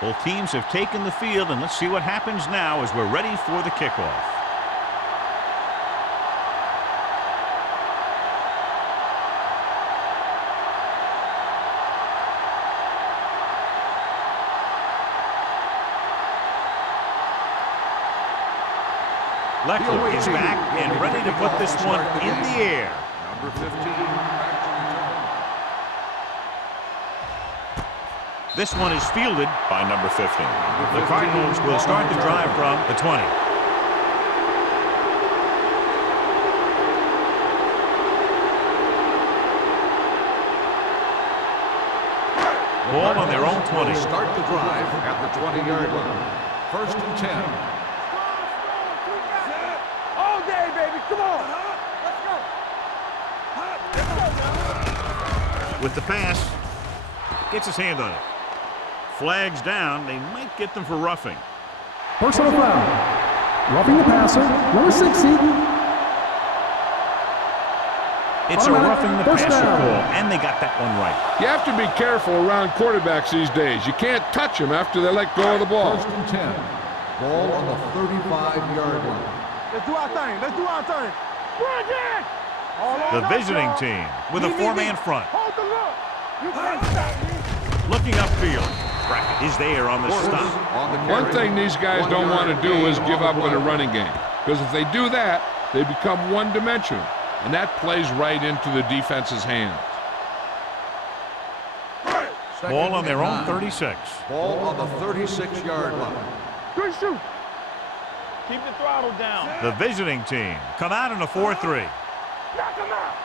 Both teams have taken the field, and let's see what happens now as we're ready for the kickoff. Leckler is back and ready to put this one in the air. Number 15, back to return. This one is fielded by number 15. The Cardinals will start the drive from the 20. Ball on their own 20. Start the drive at the 20-yard line. 1st and 10. All day, baby. Come on. Let's go. With the pass, gets his hand on it. Flags down. They might get them for roughing. Personal foul. Roughing the passer. Number 60. It's a roughing the passer call, and they got that one right. You have to be careful around quarterbacks these days. You can't touch them after they let go of the ball. 1st and 10. Ball on the 35-yard line. Let's do our thing. Let's do our thing. Run, Jack. The visiting team with a four-man front. Hold the look. You can't stop me. Looking upfield. Brackett is there on the stop. One thing these guys don't want to do is give up in a running game. Because if they do that, they become one-dimensional. And that plays right into the defense's hands. Ball on their own 36. Ball on the 36-yard line. Good shoot. Keep the throttle down. The visiting team come out in a 4-3. Knock him out.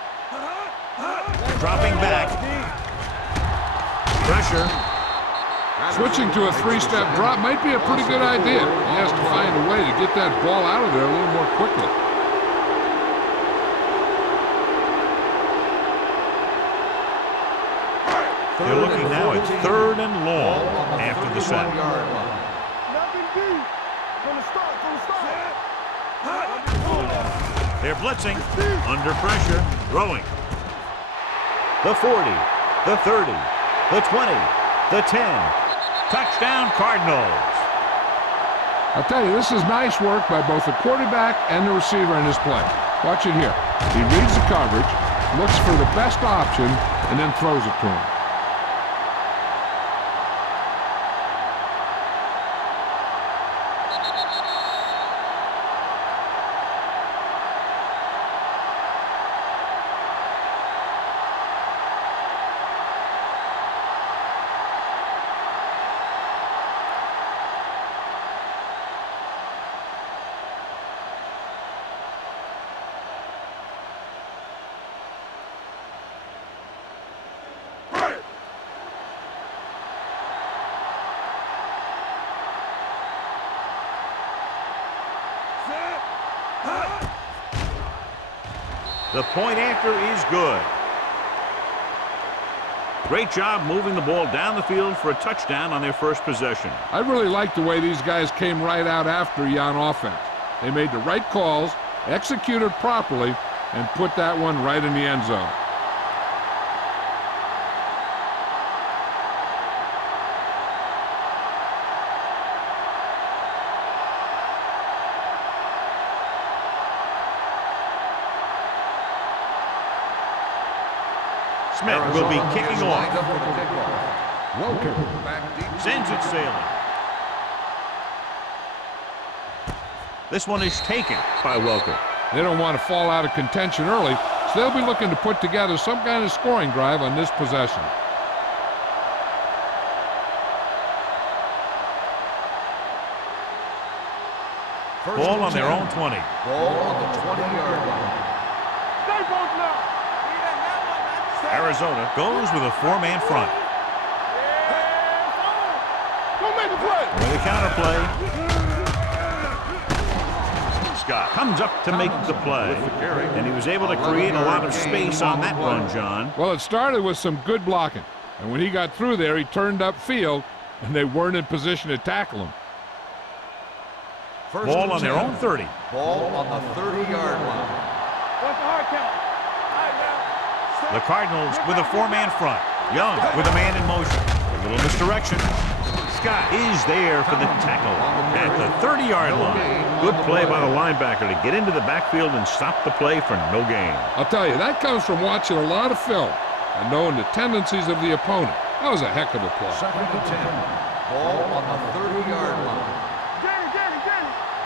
Dropping back. Pressure. Switching to a three-step drop might be a pretty good idea. He has to find a way to get that ball out of there a little more quickly. They're looking now at 3rd and long after the set. Nothing deep. From the start. They're blitzing. Under pressure. Throwing. The 40. The 30. The 20. The 10. Touchdown Cardinals. I'll tell you, this is nice work by both the quarterback and the receiver in this play. Watch it here. He reads the coverage, looks for the best option, and then throws it to him. The point after is good. Great job moving the ball down the field for a touchdown on their first possession. I really like the way these guys came right out after you on offense. They made the right calls, executed properly, and put that one right in the end zone. Smith will be kicking off. Sends it sailing. This one is taken by Welker. They don't want to fall out of contention early, so they'll be looking to put together some kind of scoring drive on this possession. Ball on their own 20. Ball on the 20-yard line. Stay both now. Arizona goes with a four-man front. Don't make a play. With a counterplay. Scott comes up to make the play, and he was able to create a lot of space on that run, John. Well, it started with some good blocking, and when he got through there, he turned upfield, and they weren't in position to tackle him. Ball on their own 30. Ball on the 30-yard line. What's the hard count? The Cardinals with a four-man front. Young with a man in motion. A little misdirection. Scott is there for the tackle at the 30-yard line. Good play by the linebacker to get into the backfield and stop the play for no gain. I'll tell you, that comes from watching a lot of film and knowing the tendencies of the opponent. That was a heck of a play. Second and 10. Ball on the 30-yard line. Get it.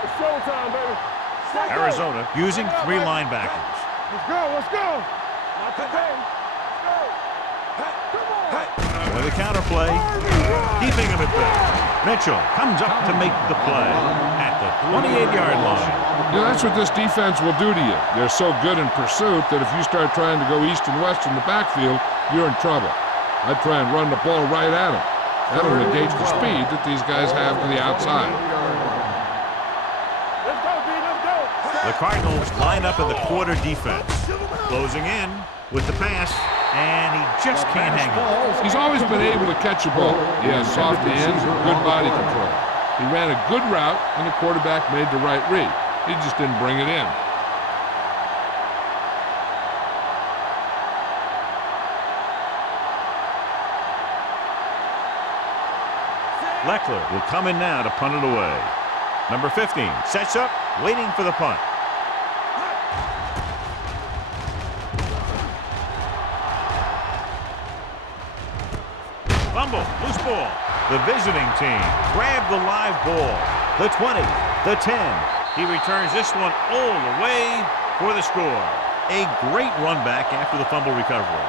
It's showtime, baby. Arizona using 3 linebackers. Let's go. Not today. With a counter play, keeping him at bay. Mitchell comes up to make the play at the 28-yard line. You know, that's what this defense will do to you. They're so good in pursuit that if you start trying to go east and west in the backfield, you're in trouble. I'd try and run the ball right at them. That'll negate the speed that these guys have to the outside. Let's go, D. Let's go. The Cardinals line up in the quarter defense. Closing in with the pass, and he just can't hang on. He's always been able to catch a ball. He has soft hands and good body control. He ran a good route, and the quarterback made the right read. He just didn't bring it in. Leckler will come in now to punt it away. Number 15 sets up, waiting for the punt. Fumble, loose ball. The visiting team grab the live ball. The 20, the 10. He returns this one all the way for the score. A great run back after the fumble recovery.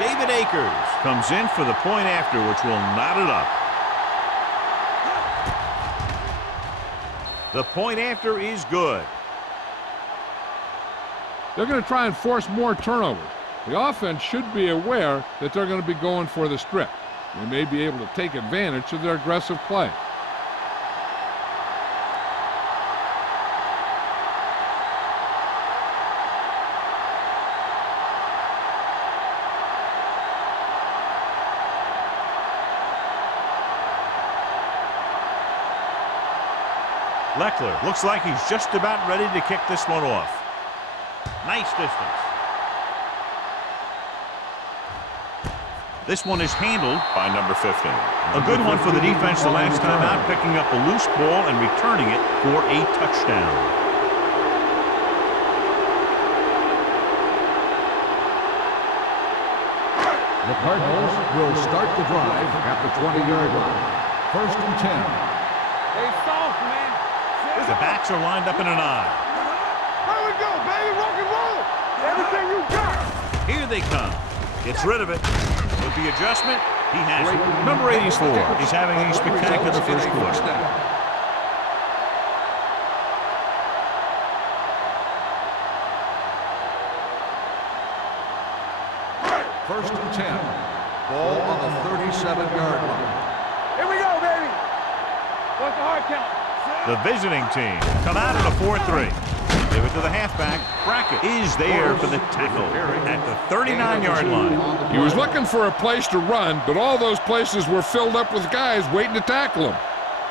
David Akers comes in for the point after, which will knot it up. The point after is good. They're going to try and force more turnovers. The offense should be aware that they're going to be going for the strip. They may be able to take advantage of their aggressive play. Leckler looks like he's just about ready to kick this one off. Nice distance. This one is handled by number 15. A good one for the defense the last time out, picking up a loose ball and returning it for a touchdown. The Cardinals will start the drive at the 20-yard line. First and 10. Hey, soft, man. The backs are lined up in an eye. Here we go, baby. Rock and roll. Everything you got. Here they come. Gets rid of it. With the adjustment, he has it. Number 84 is having a spectacular first quarter. First and 10. Ball on the 37-yard line. Here we go, baby. What's the hard count? The visiting team come out in a 4-3. Give it to the halfback. Brackett is there for the tackle at the 39-yard line. He was looking for a place to run, but all those places were filled up with guys waiting to tackle him.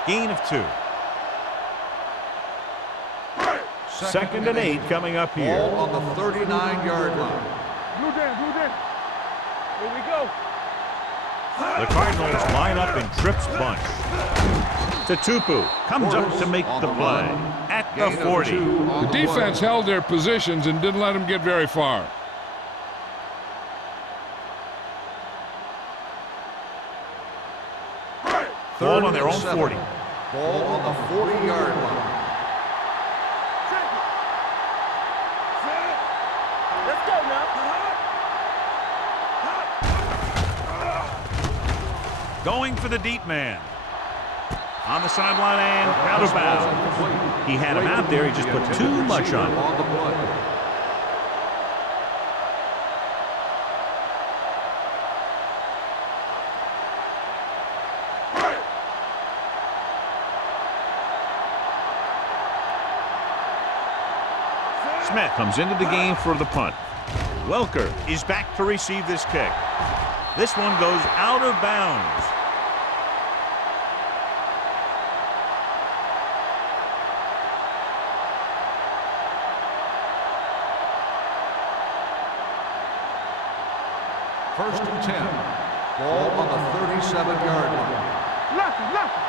Gain of 2. Second and 8 coming up here. Ball on the 39-yard line. Blue den. Here we go. The Cardinals line up in trips bunch. Tupu comes up to make the play at the 40. The defense held their positions and didn't let them get very far. Ball on their own 40. Ball on the 40-yard line. Let's go now. Going for the deep man. On the sideline and out of bounds. He had him out there. He just put too much on him. Smith comes into the game for the punt. Welker is back to receive this kick. This one goes out of bounds. First and 10. Ball on the 37-yard line. Lefty, lefty.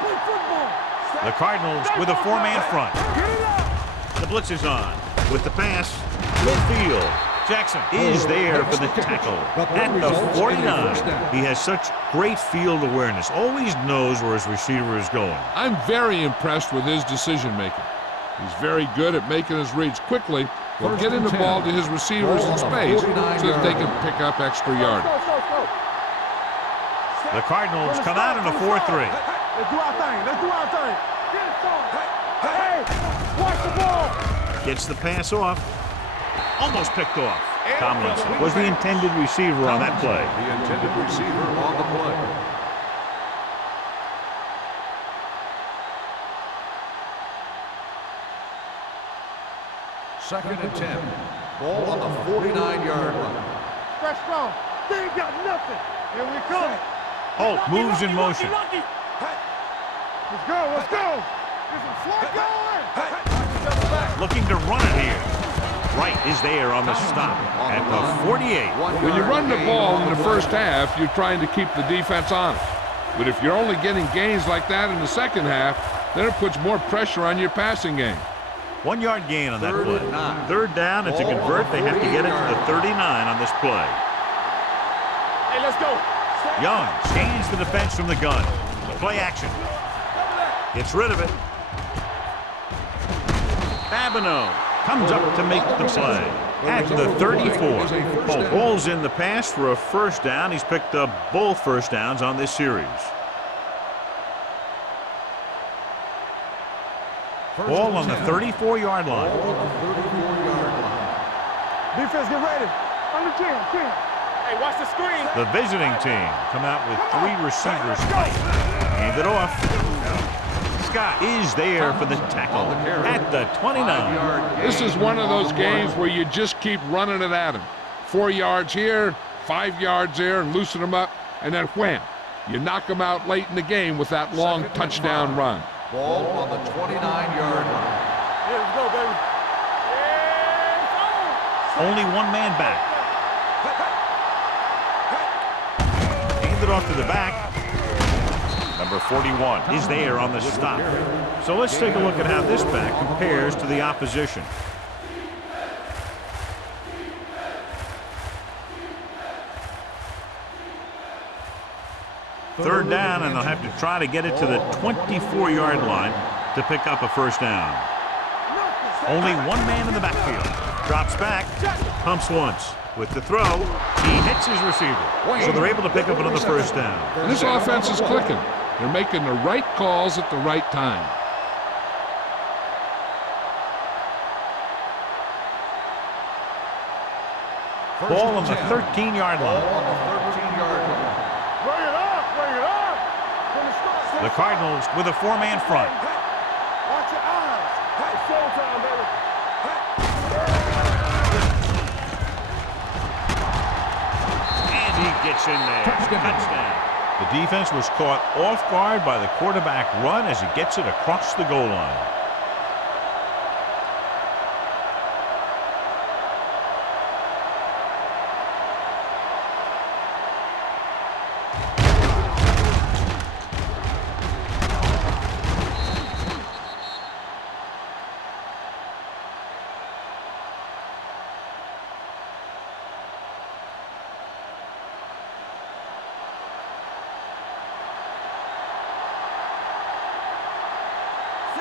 Play football. The Cardinals with a four-man front. The blitz is on with the pass. Midfield. Jackson is there for the tackle at the 49. He has such great field awareness. Always knows where his receiver is going. I'm very impressed with his decision-making. He's very good at making his reads quickly while getting the ball to his receivers in space so that they can pick up extra yardage. The Cardinals come out in a 4-3. Let's do our thing. Let's do our thing. Hey, watch the ball. Gets the pass off. Almost picked off. Tomlinson was the intended receiver on that play. The intended receiver on the play. Second and 10. Ball on the 49-yard line. Stretch strong. They ain't got nothing. Here we come. Holt moves in motion. Let's go. Let's go. Get some slot going. Looking to run it here. Wright is there on the stop at the 48. When you run the ball in the first half, you're trying to keep the defense honest. But if you're only getting gains like that in the second half, then it puts more pressure on your passing game. 1 yard gain on that play. Third down, and to convert, they have to get it to the 39 on this play. Hey, let's go. Young scans the defense from the gun. Play action. Gets rid of it. Babineau comes up to make the play at the 34. Holt rolls in the pass for a first down. He's picked up both first downs on this series. Ball on the 34-yard line. Defense, get ready. On the 10. Hey, watch the screen. The visiting team come out with 3 receivers tight. Hand it off. Scott is there for the tackle at the 29. This is one of those games where you just keep running it at him. 4 yards here, 5 yards there, and loosen them up, and then wham, you knock them out late in the game with that long touchdown run. Ball on the 29-yard line. Yeah, let's go, baby. Only one man back. Hand it off to the back. Number 41 is there on the stop. So let's take a look at how this back compares to the opposition. Third down, and they'll have to try to get it to the 24-yard line to pick up a first down. Only one man in the backfield. Drops back, pumps once. With the throw, he hits his receiver. So they're able to pick up another first down. This offense is clicking. They're making the right calls at the right time. Ball on the 13-yard line. Bring it up. The Cardinals with a 4-man front. Watch your eyes. It's showtime, baby. And he gets in there. Touchdown. The defense was caught off guard by the quarterback run as he gets it across the goal line.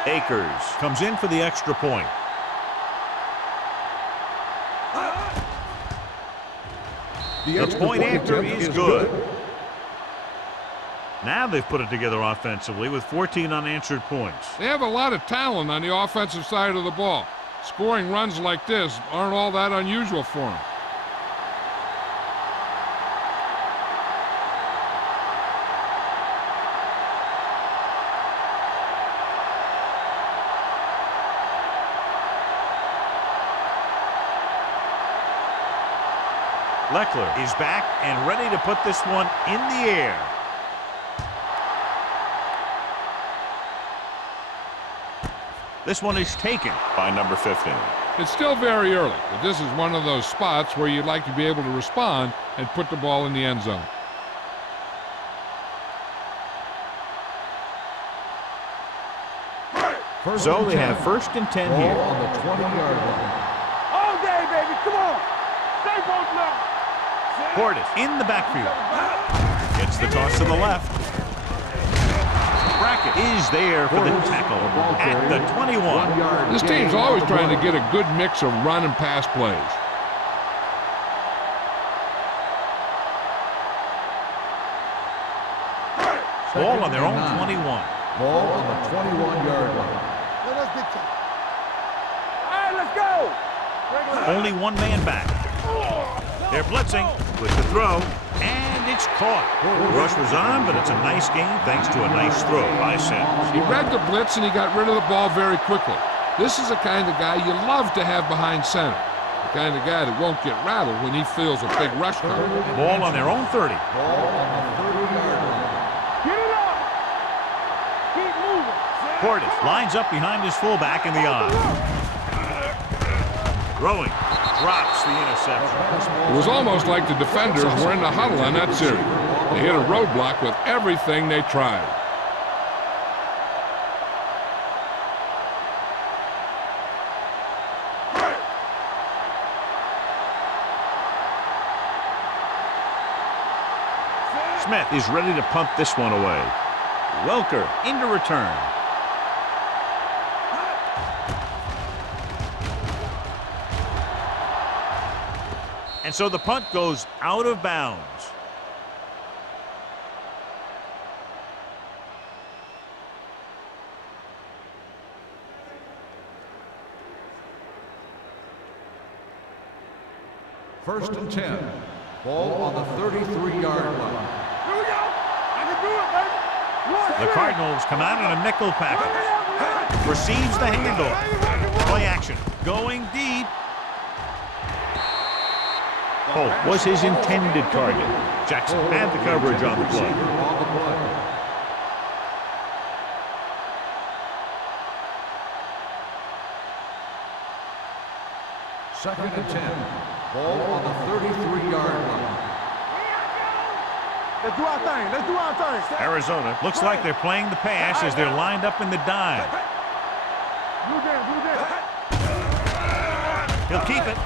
Akers comes in for the extra point. The point after is good. Now they've put it together offensively with 14 unanswered points. They have a lot of talent on the offensive side of the ball. Scoring runs like this aren't all that unusual for them. Leckler is back and ready to put this one in the air. This one is taken by number 15. It's still very early, but this is one of those spots where you'd like to be able to respond and put the ball in the end zone. So they have 1st and 10 Ball here. on the 20-yard line. All day, baby. Come on. Stay both now. Portis in the backfield. Gets the toss to the left. Brackett is there for the tackle at the 21. This team's always trying to get a good mix of run and pass plays. Ball on their own 21. Ball on the 21-yard line. Let us dictate. All right, let's go. Only one man back. They're blitzing with the throw, and it's caught. The rush was on, but it's a nice game thanks to a nice throw by Sims. He read the blitz and he got rid of the ball very quickly. This is the kind of guy you love to have behind center. The kind of guy that won't get rattled when he feels a big rush coming. Ball on their own 30. Ball on the 30-yard line. Get it up. Keep moving. Portis lines up behind his fullback in the eye. Throwing. Drops the interception. It was almost like the defenders were in the huddle on that series. They hit a roadblock with everything they tried. Smith is ready to punt this one away. Welker into return. And so the punt goes out of bounds. First and 10. Ball on the 33-yard line. Here we go. I can do it, baby. The Cardinals come out in a nickel package. Receives the handoff. Play action. Going deep. Holt was his intended target. Jackson had the coverage on the play. Second and 10. Ball on the 33-yard line. Let's do our thing. Let's do our thing. Arizona looks like they're playing the pass as they're lined up in the dive. Blue down, blue down. He'll keep it.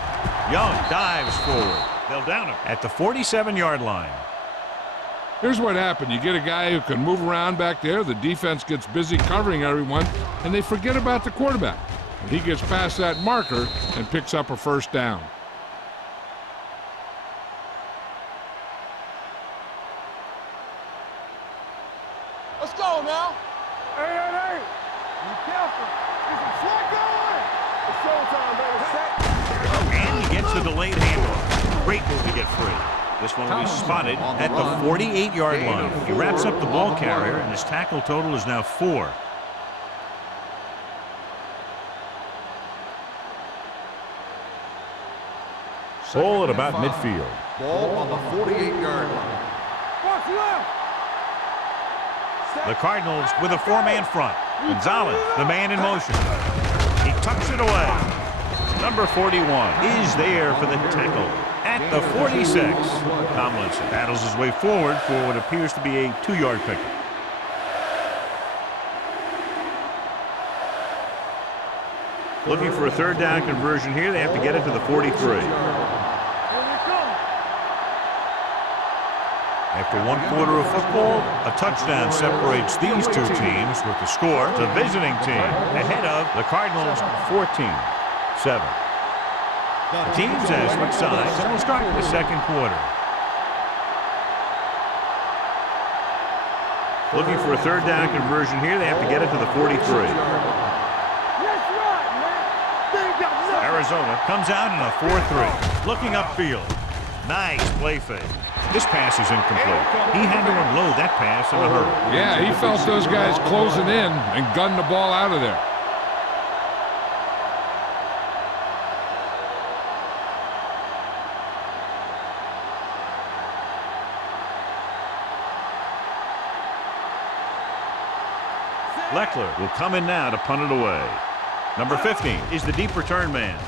Young dives forward. They'll down him at the 47-yard line. Here's what happened. You get a guy who can move around back there. The defense gets busy covering everyone, and they forget about the quarterback. And he gets past that marker and picks up a first down. Let's go now. Hey. Be careful. Get some slack going. It's showtime, baby. Set. And he gets the delayed handoff. Great move to get free. This one will be spotted at the 48-yard line. He wraps up the ball carrier, and his tackle total is now 4. Ball at about midfield. Ball on the 48-yard line. Watch left. The Cardinals with a 4-man front. Gonzalez, the man in motion. He tucks it away. Number 41 is there for the tackle at the 46. Tomlinson battles his way forward for what appears to be a 2-yard pickup. Looking for a third down conversion here. They have to get it to the 43. After 1 quarter of football, a touchdown separates these two teams with the score. The visiting team ahead of the Cardinals 14-7. The teams have switched sides and will start the second quarter. Looking for a third down conversion here. They have to get it to the 43. Arizona comes out in a 4-3. Looking upfield. Nice play fake. This pass is incomplete. He had to unload that pass in a hurry. Yeah, he felt those guys closing in and gunned the ball out of there. Leckler will come in now to punt it away. Number 15 is the deep return man.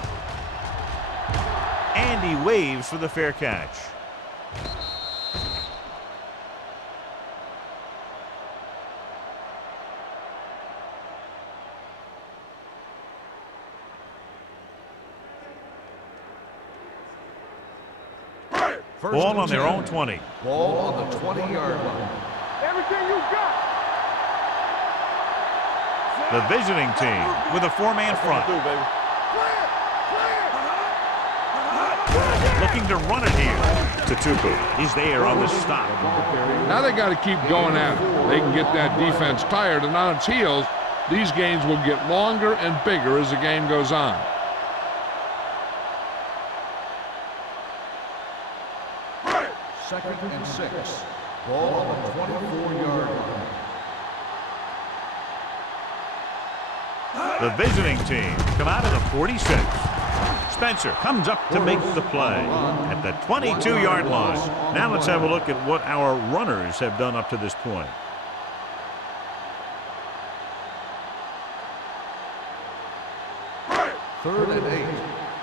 And he waves for the fair catch. Ball on their own 20. Ball on the 20-yard line. Everything you got. The visiting team with a four-man front. Looking to run it here. Tutupu is there on the stop. Now they got to keep going at it. They can get that defense tired and on its heels. These games will get longer and bigger as the game goes on. Second and 6. Ball on the 24-yard line. The visiting team come out of the 46. Spencer comes up to make the play at the 22-yard line. Now let's have a look at what our runners have done up to this point. Third and 8.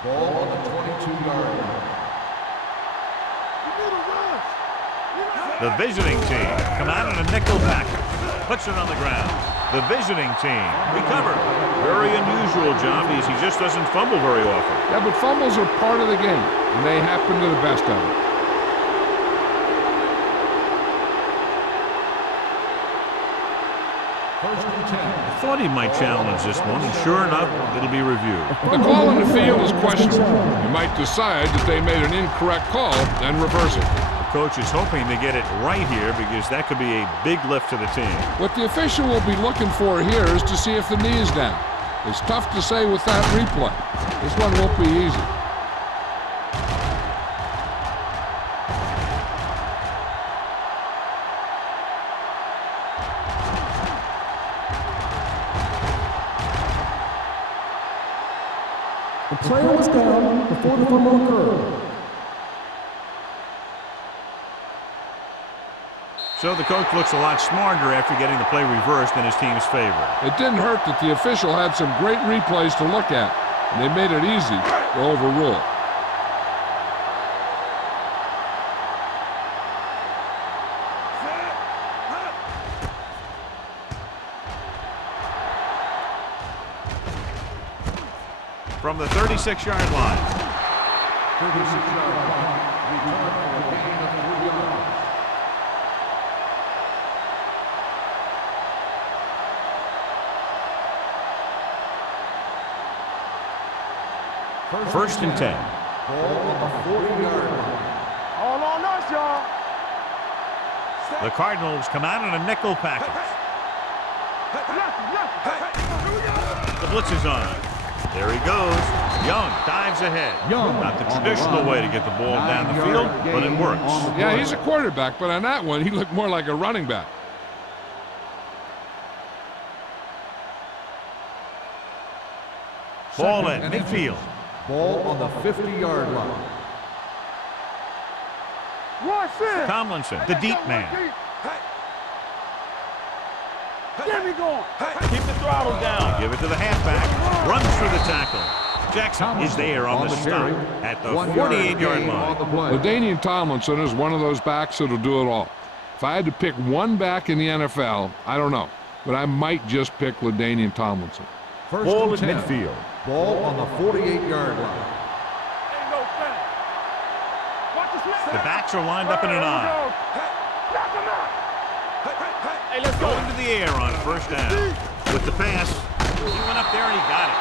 Ball on the 22-yard line. The visiting team come out in a nickel package. Puts it on the ground. The visiting team recover. Very unusual job because he just doesn't fumble very often. Yeah, but fumbles are part of the game, and they happen to the best of them. First and 10. I thought he might challenge this one, and sure enough, it'll be reviewed. The call on the field is questionable. You might decide that they made an incorrect call and reverse it. Coach is hoping to get it right here because that could be a big lift to the team. What the official will be looking for here is to see if the knee is down. It's tough to say with that replay. This one won't be easy. The player was down before the fumble occurred. So the coach looks a lot smarter after getting the play reversed in his team's favor. It didn't hurt that the official had some great replays to look at, and they made it easy to overrule. From the 36-yard line. 36-yard line. Return for a gain of 3 yards. First and 10. Ball on the 40-yard line. All on us, y'all. The Cardinals come out in a nickel package. The blitz is on. There he goes. Young dives ahead. Young Not the on the traditional run. way to get the ball down the field, but it works. Yeah, he's a quarterback, but on that one, he looked more like a running back. Ball at Second and midfield. Ball on the 50-yard line. Rush in. Tomlinson, the deep man. Get me going. Keep the throttle down. Give it to the halfback. Runs through the tackle. Jackson is there on the stop at the 48-yard line. LaDainian Tomlinson is one of those backs that'll do it all. If I had to pick one back in the NFL, I don't know, but I might just pick LaDainian Tomlinson. First Ball and at 10. midfield. Ball on the 48-yard line. Ain't no thing. Watch the snap. The backs are lined up in an eye. Knock him out. Hey, let's go into the air on first down. With the pass, he went up there and he got it.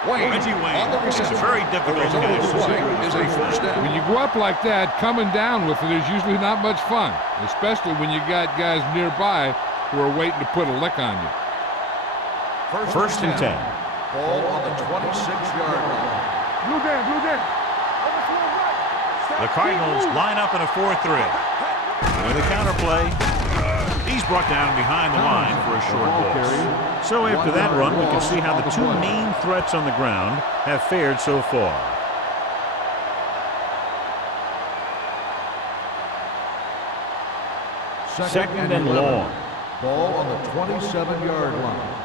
Reggie Wayne is a very difficult catch to say. Is a first down. When you go up like that, coming down with it is usually not much fun, especially when you got guys nearby who are waiting to put a lick on you. First and 10. Ball on the 26-yard line. Blue game, blue game. The Cardinals line up in a 4-3. With a counter play, he's brought down behind the line for a short loss. So after that run, we can see how the two main threats on the ground have fared so far. Second and long. Ball on the 27-yard line.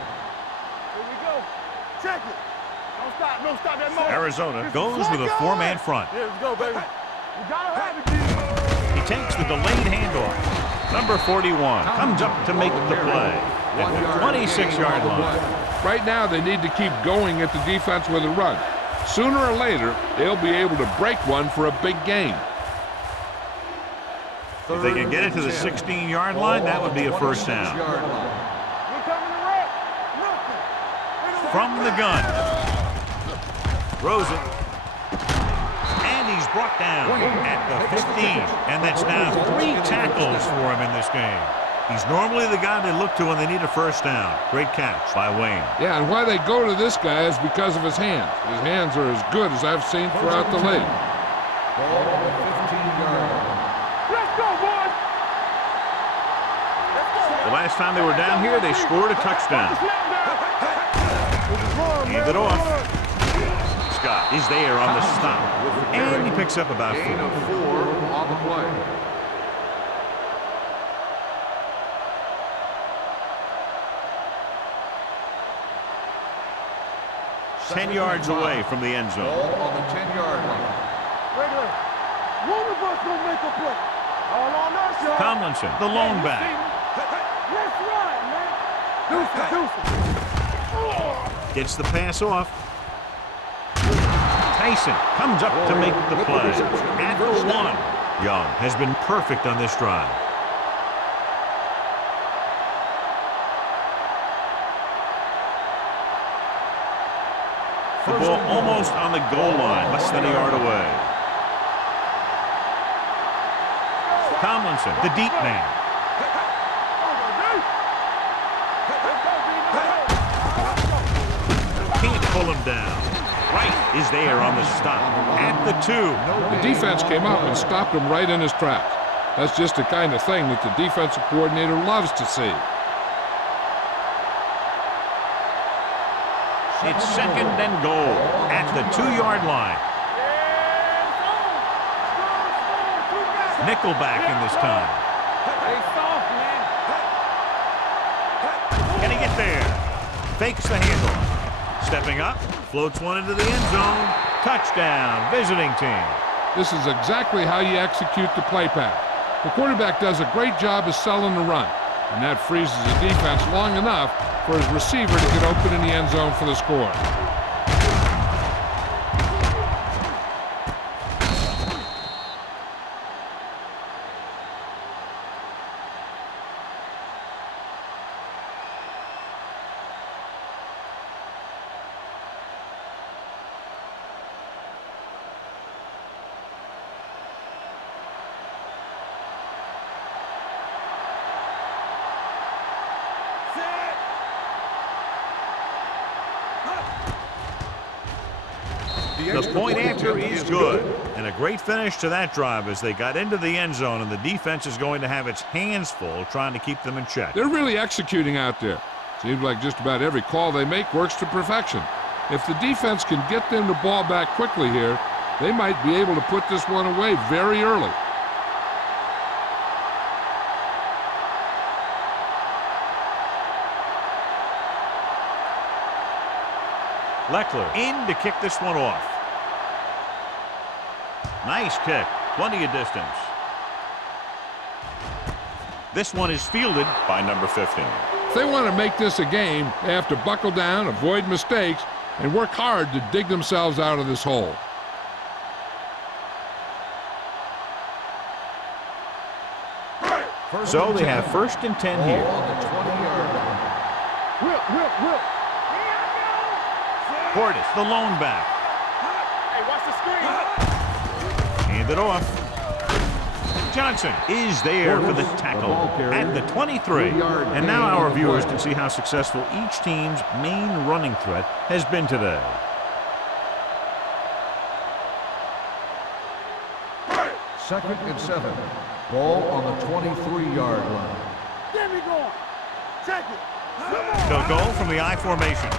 Here we go. Check it. Don't stop. Don't stop that motion. Arizona goes with a four-man front. Yeah, let's go, baby. You gotta have it, G. He takes the delayed handoff. Number 41 comes up to make the play at the 26-yard line. Right now, they need to keep going at the defense with a run. Sooner or later, they'll be able to break one for a big gain. If they can get it to the 16-yard line, that would be a first down. From the gun. Throws it. And he's brought down at the 15. And that's now 3 tackles for him in this game. He's normally the guy they look to when they need a first down. Great catch by Wayne. Yeah, and why they go to this guy is because of his hands. His hands are as good as I've seen throughout the league. Ball at 15-yard line. Let's go, boys. The last time they were down here, they scored a touchdown. Hand it off. Scott is there on the stop. And he picks up about 4. Gain of 4 on the play. 10 yards away from the end zone. Ball on the 10-yard line. Regular. One of us gonna make a play. All on us, y'all. Tomlinson, the lone back. Let's run, man. Deuce. Gets the pass off. Tyson comes up to make the play at the 1. Young has been perfect on this drive. The ball almost on the goal line, less than a yard away. Tomlinson, the deep man. Can't pull him down. Wright is there on the stop at the 2. The defense came up and stopped him right in his tracks. That's just the kind of thing that the defensive coordinator loves to see. It's 2nd and goal at the 2-yard line. Nickelback in this time. Can he get there? Fakes the handoff. Stepping up, floats one into the end zone. Touchdown, visiting team. This is exactly how you execute the play pass. The quarterback does a great job of selling the run, and that freezes the defense long enough for his receiver to get open in the end zone for the score. The point after is good. And a great finish to that drive as they got into the end zone, and the defense is going to have its hands full trying to keep them in check. They're really executing out there. Seems like just about every call they make works to perfection. If the defense can get them the ball back quickly here, they might be able to put this one away very early. Leckler in to kick this one off. Nice kick, plenty of distance. This one is fielded by number 15. If they want to make this a game, they have to buckle down, avoid mistakes, and work hard to dig themselves out of this hole. So they have 1st and 10 here. On the 20-yard line. Whip. Portis, the lone back. Hey, watch the screen. Hand it off. Johnson is there for the tackle at the 23. And now our viewers can see how successful each team's main running threat has been today. Second and 7. Ball on the 23-yard line. Get me going. Check it. They'll go from the I formation.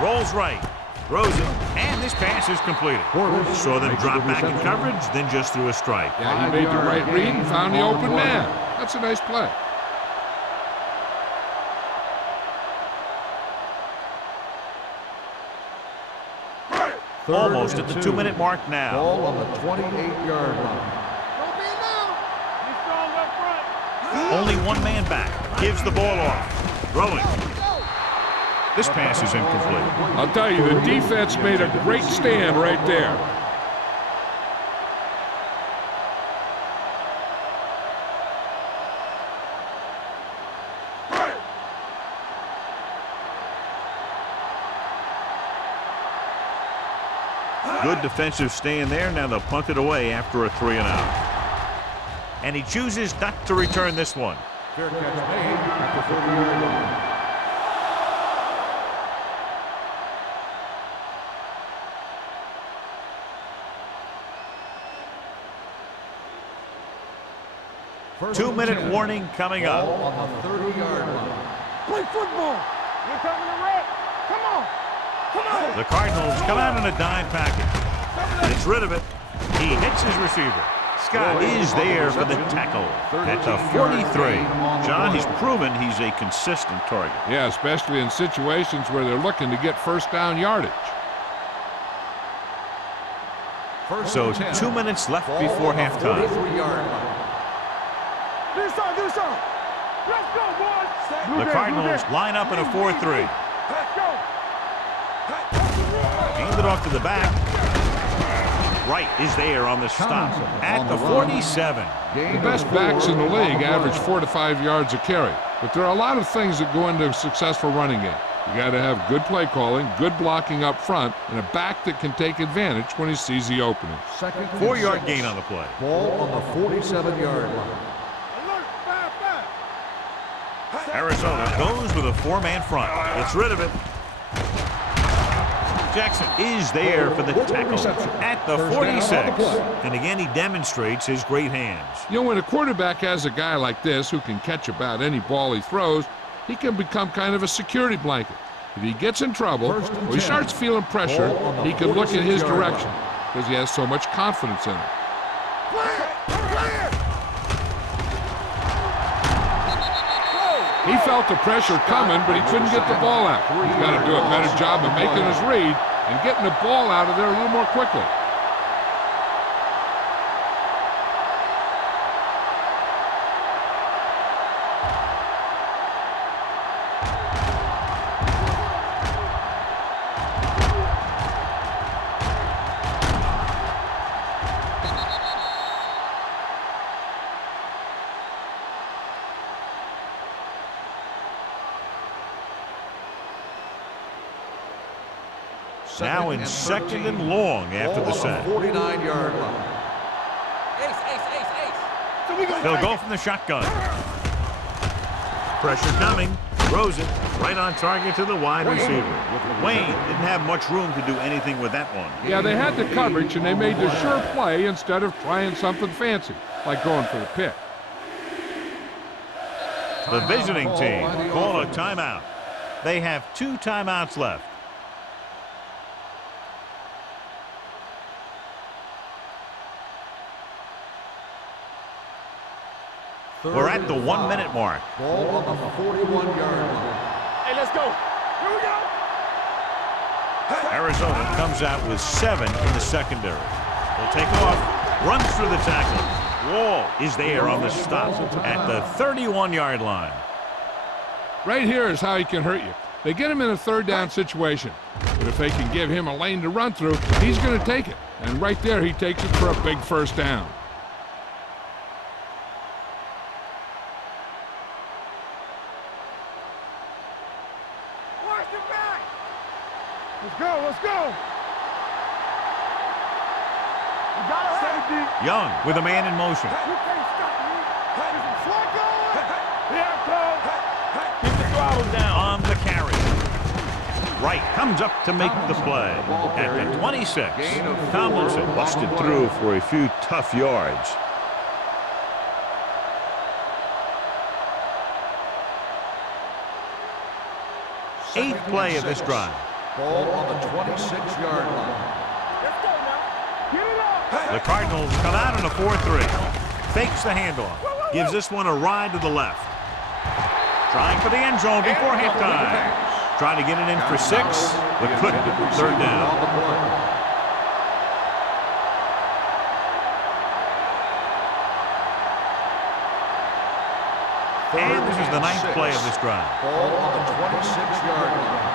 Rolls right. Throws it. And this pass is completed. Saw them drop back in coverage, then just threw a strike. Yeah, he made the right read and found the open man. That's a nice play. Almost at the 2-minute mark now. Ball on the 28-yard line. Don't be now. Be strong up front. Only one man back. Gives the ball off. Throwing. This pass is incomplete. I'll tell you, the defense made a great stand right there. Good defensive stand there. Now they'll punt it away after a 3-and-out. And he chooses not to return this one. Fair catch made at the 30-yard line. First 2-minute warning coming up. Ball on the 30-yard line. Play football. You're coming to rep. Come on. Come on. The Cardinals come out in a dime package. Gets rid of it. He hits his receiver. Scott is there for the tackle at the 43. John, he's proven he's a consistent target. Yeah, especially in situations where they're looking to get first down yardage. So 2 minutes left before halftime. Do some. Let's go, boys. The Cardinals line up in a 4-3. Let's go. Hand it off to the back. Wright is there on the stop at the 47. The best backs in the league average 4 to 5 yards a carry. But there are a lot of things that go into a successful running game. You got to have good play calling, good blocking up front, and a back that can take advantage when he sees the opening. 4-yard gain on the play. Ball on the 47-yard line. Alert. Fire. Arizona goes with a 4-man front. Gets rid of it. Jackson is there for the tackle at the 46. And again, he demonstrates his great hands. You know, when a quarterback has a guy like this who can catch about any ball he throws, he can become kind of a security blanket. If he gets in trouble or he starts feeling pressure, he can look in his direction because he has so much confidence in him. He felt the pressure coming, but he couldn't get the ball out. He's got to do a better job of making his read and getting the ball out of there a little more quickly. Now in second and long after the set. 49-yard line. They'll go from the shotgun. Pressure coming. Throws it right on target to the wide receiver. Wayne didn't have much room to do anything with that one. Yeah, they had the coverage, and they made the sure play instead of trying something fancy, like going for the pick. The visiting team call a timeout. They have 2 timeouts left. We're at the 1-minute mark. Ball on the 41-yard line. Hey, let's go. Here we go. Arizona comes out with 7 in the secondary. They'll take off, runs through the tackle. Wall is there on the stop at the 31-yard line. Right here is how he can hurt you. They get him in a third down situation. But if they can give him a lane to run through, he's going to take it. And right there, he takes it for a big first down. Let's go. We got it. Safety. Young with a man in motion. You can't stop me. Slide going. Here it comes. Keep the throttle down. On the carry. Wright comes up to make the play at the 26. Tomlinson busted through for a few tough yards. Eighth play of this drive. Ball on the 26-yard line. Let's go now. Get it up. The Cardinals come out in a 4-3. Fakes the handoff. Gives this one a ride to the left. Trying for the end zone before halftime. Trying to get it in for 6, but couldn't. Third down. And this is the 9th play of this drive. Ball on the 26-yard line.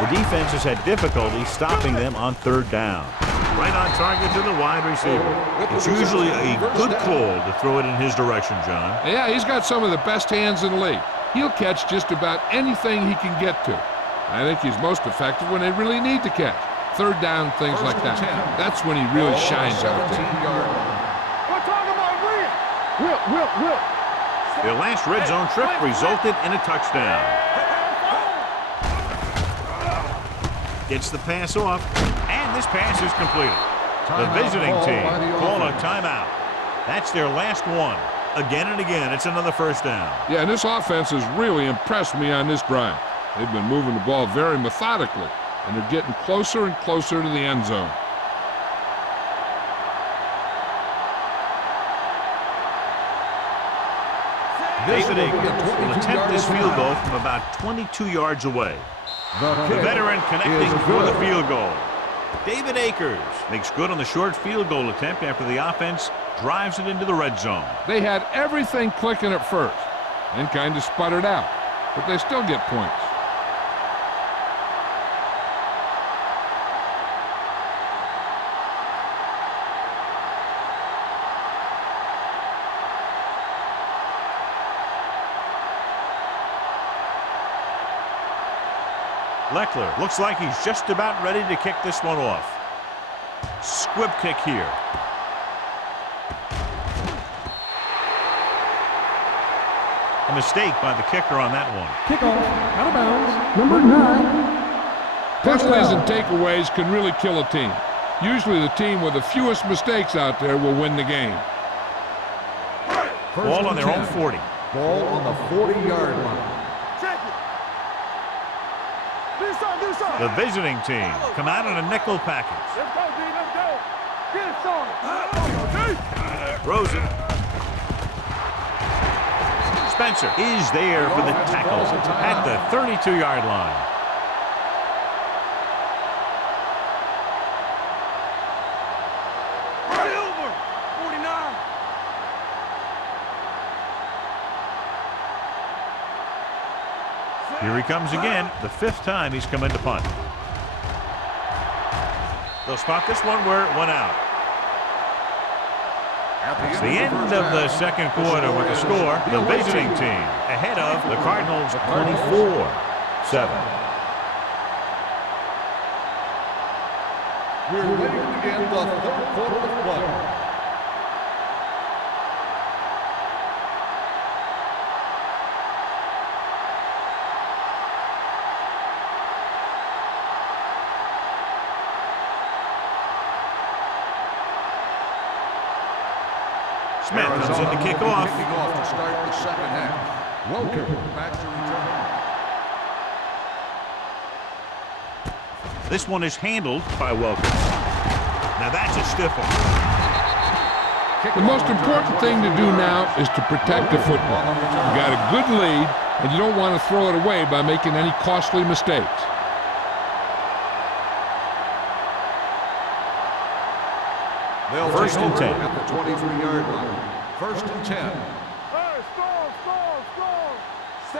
The defense has had difficulty stopping them on 3rd down. Right on target to the wide receiver. It's usually a good call to throw it in his direction, John. Yeah, he's got some of the best hands in the league. He'll catch just about anything he can get to. I think he's most effective when they really need to catch. 3rd down, things like that. That's when he really shines out there. We're talking about Will. Their last red zone trip resulted in a touchdown. Gets the pass off, and this pass is completed. The visiting team call a timeout. That's their last one. Again and again, it's another 1st down. Yeah, and this offense has really impressed me on this drive. They've been moving the ball very methodically, and they're getting closer and closer to the end zone. David Akers will attempt this field goal from about 22 yards away. The veteran connecting for the field goal. David Akers makes good on the short field goal attempt after the offense drives it into the red zone. They had everything clicking at first and kind of sputtered out, but they still get points. Leckler looks like he's just about ready to kick this one off. Squib kick here. A mistake by the kicker on that one. Kickoff, out of bounds, number 9. Penalties and takeaways can really kill a team. Usually the team with the fewest mistakes out there will win the game. Ball on their own 40. Ball on the 40-yard line. The visiting team come out in a nickel package. Let's go, D. Let's go. Get it started. Throws it. Spencer is there for the tackle at the 32-yard line. Silver, 49. Here he comes again, the 5th time he's come in to punt. They'll spot this one where it went out. It's the end of the 2nd quarter with the score. The visiting team ahead of the Cardinals 24-7. We're ready to begin the 3rd quarter of play. Smith comes in to kick off. Kicking off to start the 2nd half. Welker back to return. This one is handled by Welker. Now that's a stiff one. The most important thing to do now is to protect the football. You got a good lead, and you don't want to throw it away by making any costly mistakes. They'll 1st and 10 at the 23-yard line. 1st and 10. Hey, score.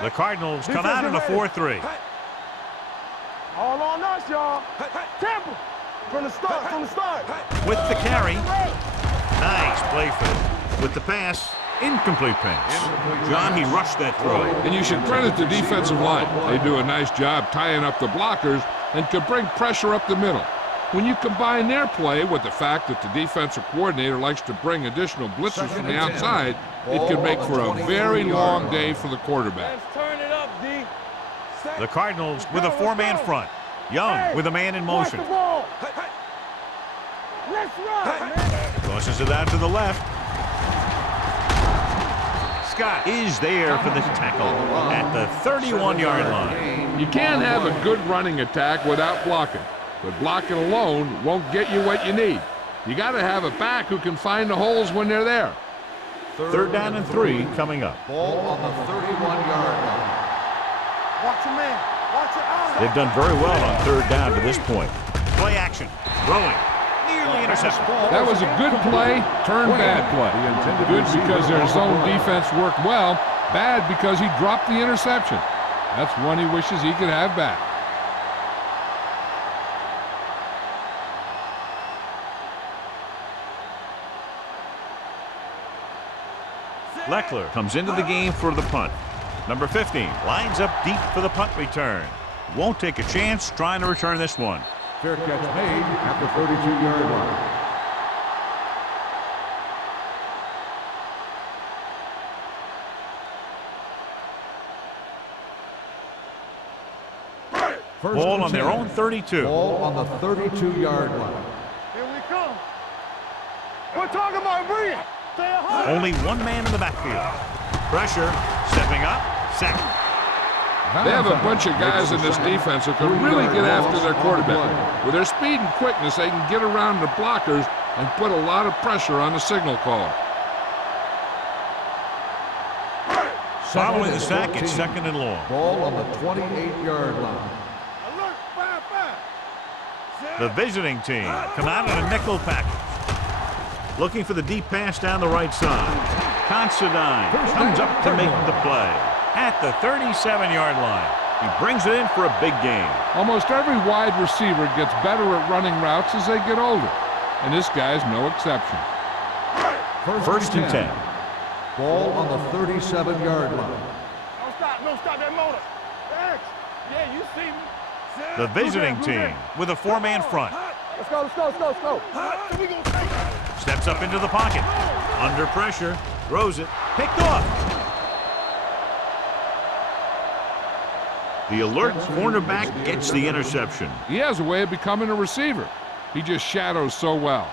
The Cardinals come out in a 4-3. All on us, y'all. Temple. From the start. With the carry. Nice play for them. With the pass, incomplete pass. John, he rushed that throw. And you should credit the defensive line. They do a nice job tying up the blockers and can bring pressure up the middle. When you combine their play with the fact that the defensive coordinator likes to bring additional blitzers from the outside, it can make for a very long day for the quarterback. Let's turn it up, D. The Cardinals with a 4-man front. Young with a man in motion. Let's run, man. Tosses it out to the left. Scott is there for the tackle at the 31-yard line. You can't have a good running attack without blocking, but blocking alone won't get you what you need. You got to have a back who can find the holes when they're there. 3rd down and 3 coming up. Ball on the 31-yard line. Watch your man. Watch your eye. They've done very well on 3rd down to this point. Play action. Throwing. Nearly intercepted. That was a good play, turned bad play. Good because their zone defense worked well. Bad because he dropped the interception. That's one he wishes he could have back. Leckler comes into the game for the punt. Number 15 lines up deep for the punt return. Won't take a chance trying to return this one. Fair catch made at the 32-yard line. Ball on their own 32. Ball on the 32-yard line. Here we come. We're talking about bringing. Only one man in the backfield. Pressure, stepping up, sack. They have a bunch of guys in this defense who can really get after their quarterback. With their speed and quickness, they can get around the blockers and put a lot of pressure on the signal caller. Following the sack, it's 2nd and long. Ball on the 28-yard line. Alert, 5-5. The visiting team come out in a nickel package. Looking for the deep pass down the right side. Considine comes up to make the play. At the 37-yard line. He brings it in for a big game. Almost every wide receiver gets better at running routes as they get older, and this guy's no exception. First and 10. Ball on the 37-yard line. No stop that motor. Thanks. Yeah, you see me. The visiting team with a 4-man front. Let's go. We gonna take it. Steps up into the pocket. Under pressure. Throws it. Picked off. The alert cornerback gets the interception. He has a way of becoming a receiver. He just shadows so well.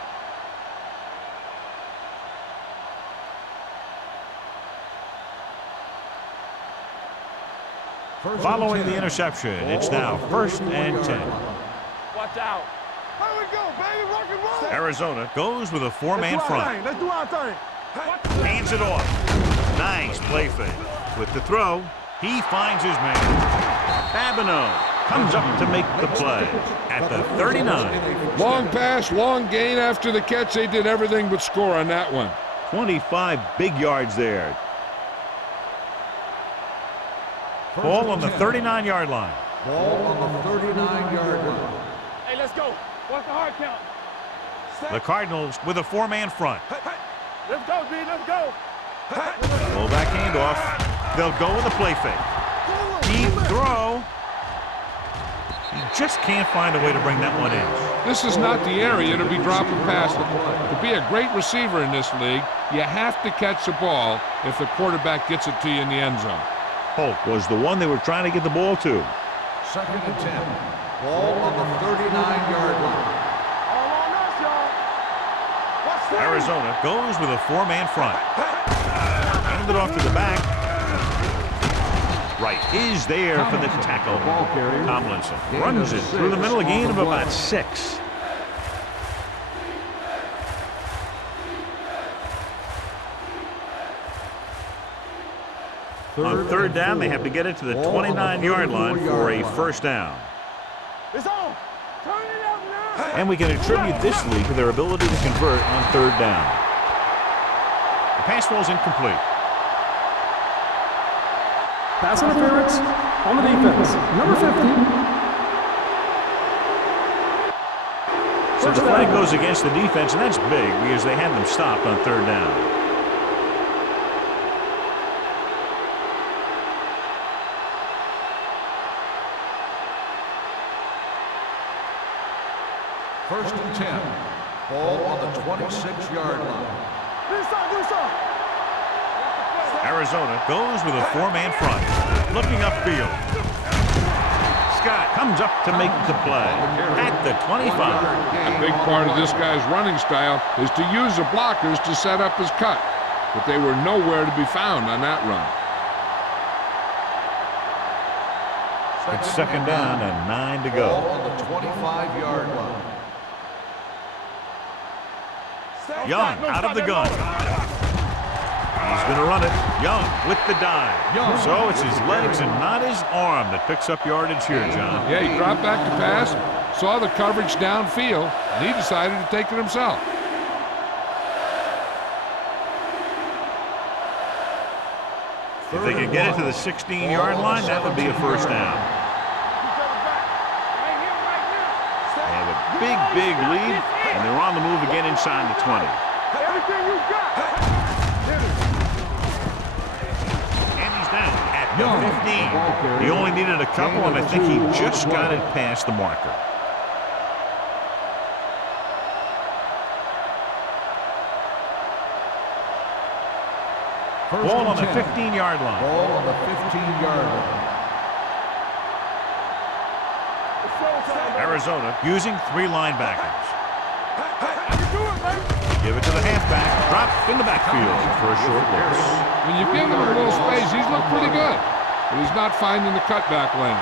Following the interception, it's now 1st and 10. Watch out. Here we go, baby. Rock and roll. Arizona goes with a 4-man front. Let's do our thing. Hands it off. Nice play fake. With the throw, he finds his man. Babineau comes up to make the play at the 39. Long pass, long gain after the catch. They did everything but score on that one. 25 big yards there. Ball on the 39-yard line. Ball on the 39-yard line. Hey, let's go. What's the hard count? The Cardinals with a 4-man front. Let's go, B. Let's go. Fullback handoff. They'll go with a play fake. Deep throw. He just can't find a way to bring that one in. This is not the area to be dropping passes. To be a great receiver in this league, you have to catch the ball if the quarterback gets it to you in the end zone. Polk was the one they were trying to get the ball to. 2nd and 10. Ball on the 39-yard line. All on us, y'all. What's that? Arizona goes with a 4-man front. Hand it off to the back. Right is there for the tackle. Tomlinson runs it through the middle, a gain of about 6. On 3rd down, they have to get it to the 29-yard line for a 1st down. It's on. Turn it up now. And we can attribute this lead to their ability to convert on 3rd down. The pass ball's incomplete. Pass interference on the defense. Number 15. So the flag goes against the defense, and that's big because they had them stopped on 3rd down. First and 10. Ball on the 26-yard line. Do something. Arizona goes with a 4-man front. Looking upfield. Scott comes up to make the play at the 25. A big part of this guy's running style is to use the blockers to set up his cut, but they were nowhere to be found on that run. It's 2nd down and 9 to go. Ball on the 25-yard line. Young out of the gun. He's going to run it. Young with the dive. So it's his legs and not his arm that picks up yardage here, John. Yeah, he dropped back to pass, saw the coverage downfield, and he decided to take it himself. If they could get it to the 16-yard line, that would be a first down. They have a big lead, and they're on the move again inside the 20. Everything you got. And he's down at the 15. He only needed a couple, and I think he just got it past the marker. Ball on the 15-yard line. Ball on the 15-yard line. Arizona using 3 linebackers. Give it to the halfback. Drop in the backfield for a short loss. When you give him a little space, he's looked pretty good, but he's not finding the cutback lane.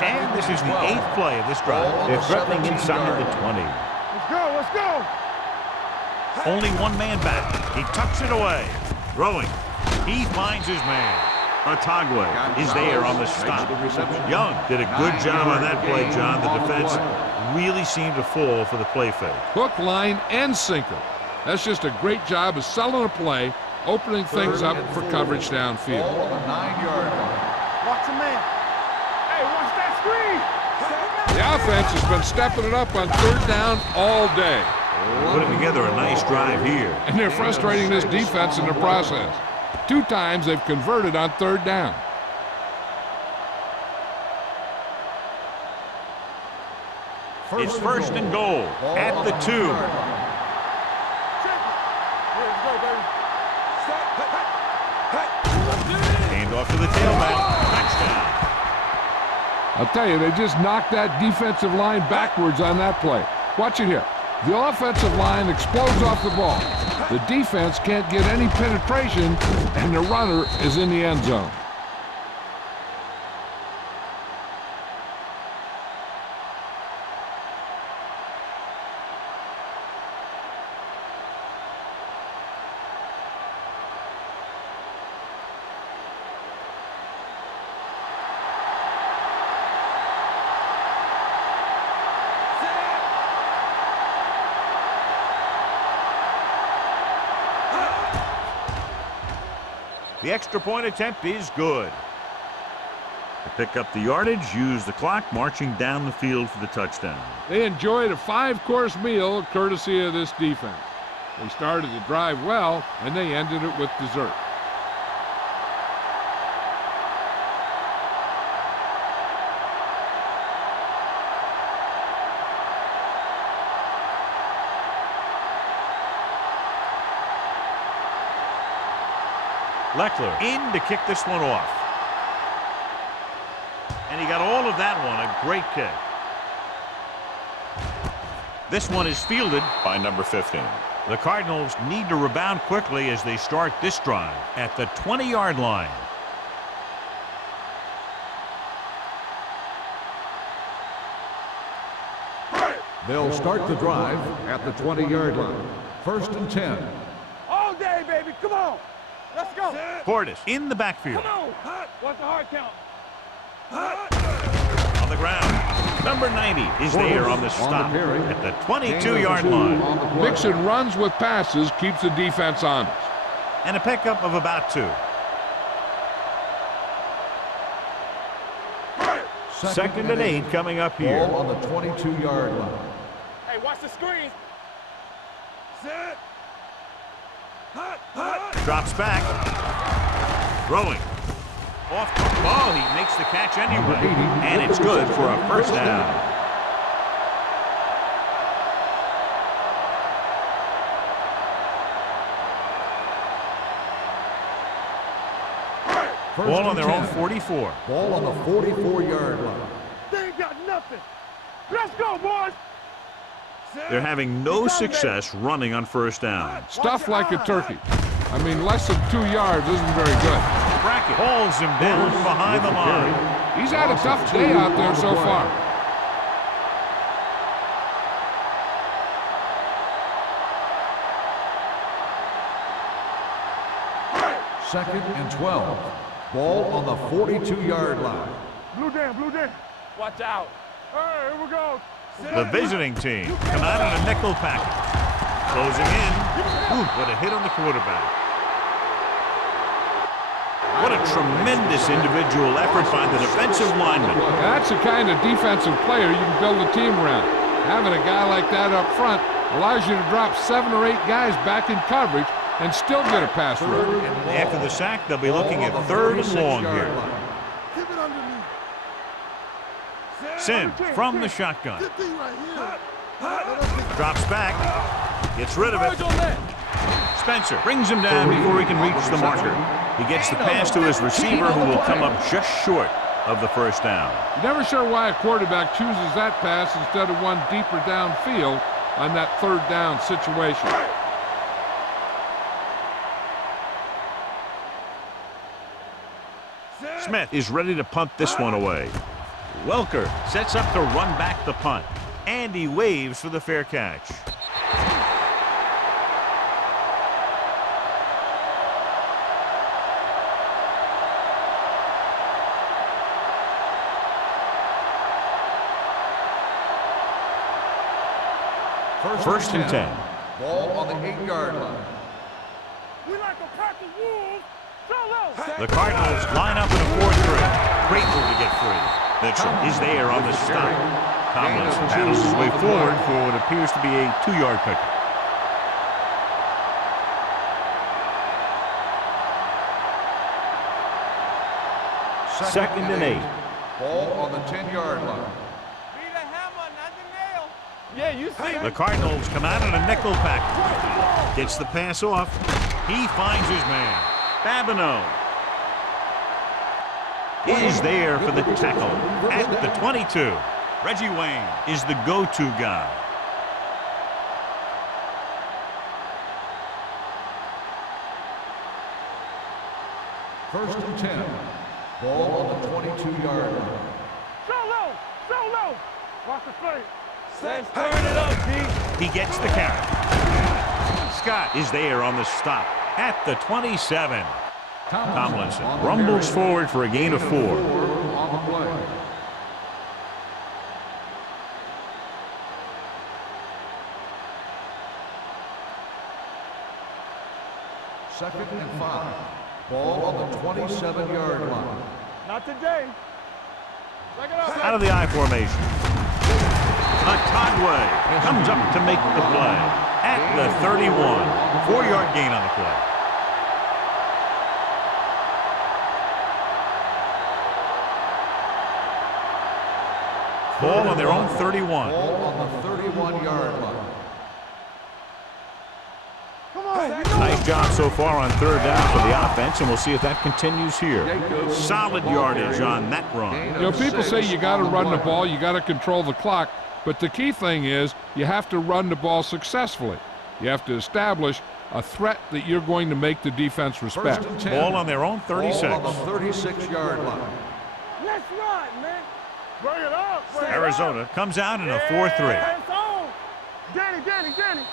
And this is the 8th play of this drive. They're threatening inside the 20. Let's go, let's go. Only one man back. He tucks it away. Throwing. He finds his man. Otagwe is there on the stop. Young did a good job on that play, John. The defense really seemed to fall for the play fake. Hook, line, and sinker. That's just a great job of selling a play, opening things up for coverage downfield. Ball on the 9-yard line. Watch the man. Hey, watch that screen. The offense has been stepping it up on 3rd down all day. Putting together a nice drive here. And they're frustrating this defense in the process. 2 times they've converted on 3rd down. It's first and goal at the 2. Hand off to the tailback. Touchdown. I'll tell you, they just knocked that defensive line backwards on that play. Watch it here. The offensive line explodes off the ball. The defense can't get any penetration, and the runner is in the end zone. The extra point attempt is good. To pick up the yardage, use the clock, marching down the field for the touchdown. They enjoyed a 5-course meal courtesy of this defense. They started the drive well, and they ended it with dessert. Leckler in to kick this one off. And he got all of that one. A great kick. This one is fielded by number 15. The Cardinals need to rebound quickly as they start this drive at the 20-yard line. They'll start the drive at the 20-yard line. First and 10. All day, baby. Come on. Let's go. Portis in the backfield. Come on. What's the hard count? On the ground. Number 90 is there on the stop at the 22-yard line. Mixon runs with passes, keeps the defense honest. And a pickup of about 2. Second and 8 coming up here. Ball on the 22-yard line. Hey, watch the screen. Set. Drops back. Throwing. Off the ball. He makes the catch anyway. And it's good for a first down. Ball on their own 44. Ball on the 44-yard line. They ain't got nothing. Let's go, boys. They're having no success running on first down. Stuffed like a turkey. I mean, less than 2 yards isn't very good. Brackett hauls him down behind the line. He's had a tough day out there so far. Second and 12. Ball on the 42-yard line. Blue down, blue down. Watch out. Hey, here we go. The visiting team come out in a nickel package. Closing in. Ooh, what a hit on the quarterback. What a tremendous individual effort by the defensive lineman. That's the kind of defensive player you can build a team around. Having a guy like that up front allows you to drop 7 or 8 guys back in coverage and still get a pass rush. After the sack, they'll be looking at 3rd and long here. Keep it under me. Sim from the shotgun. Good thing right here. Drops back. Gets rid of it. Spencer brings him down before he can reach the marker. He gets the pass to his receiver, who will come up just short of the first down. You're never sure why a quarterback chooses that pass instead of one deeper downfield on that 3rd down situation. Smith is ready to punt this one away. Welker sets up to run back the punt. And he waves for the fair catch. First and 10. Ball on the 8-yard line. We like to pack the wolves. Solo. The Cardinals line up in a 4-3. Grateful to get free. Mitchell is there on the stop. Tomlinson battles his way forward for what appears to be a 2-yard pickup. Second and 8. Ball on the 10-yard line. Be the hammer, not the nail. Yeah, you see. The Cardinals come out in a nickel package. Gets the pass off. He finds his man. Babineau is there for the tackle at the 22. Reggie Wayne is the go-to guy. First and 10. Ball on the 22-yard line. Solo. Solo. Watch the play. Let's turn it up, D. He gets the carry. Scott is there on the stop at the 27. Tomlinson rumbles forward for a gain of 4. On the play. Second and 5. Ball on the 27-yard line. Not today. Check it out. Out of the I formation. Atadwe comes up to make the play at the 31. 4-yard gain on the play. Ball on their own 31. Ball on the 31-yard line. Nice job so far on 3rd down for the offense, and we'll see if that continues here. Solid yardage on that run. You know, people say you got to run the ball, you got to control the clock, but the key thing is you have to run the ball successfully. You have to establish a threat that you're going to make the defense respect. Ball on their own 36. Ball on the 36-yard line. Let's run, man. Bring it up. Arizona comes out in a 4-3. It's on. Danny.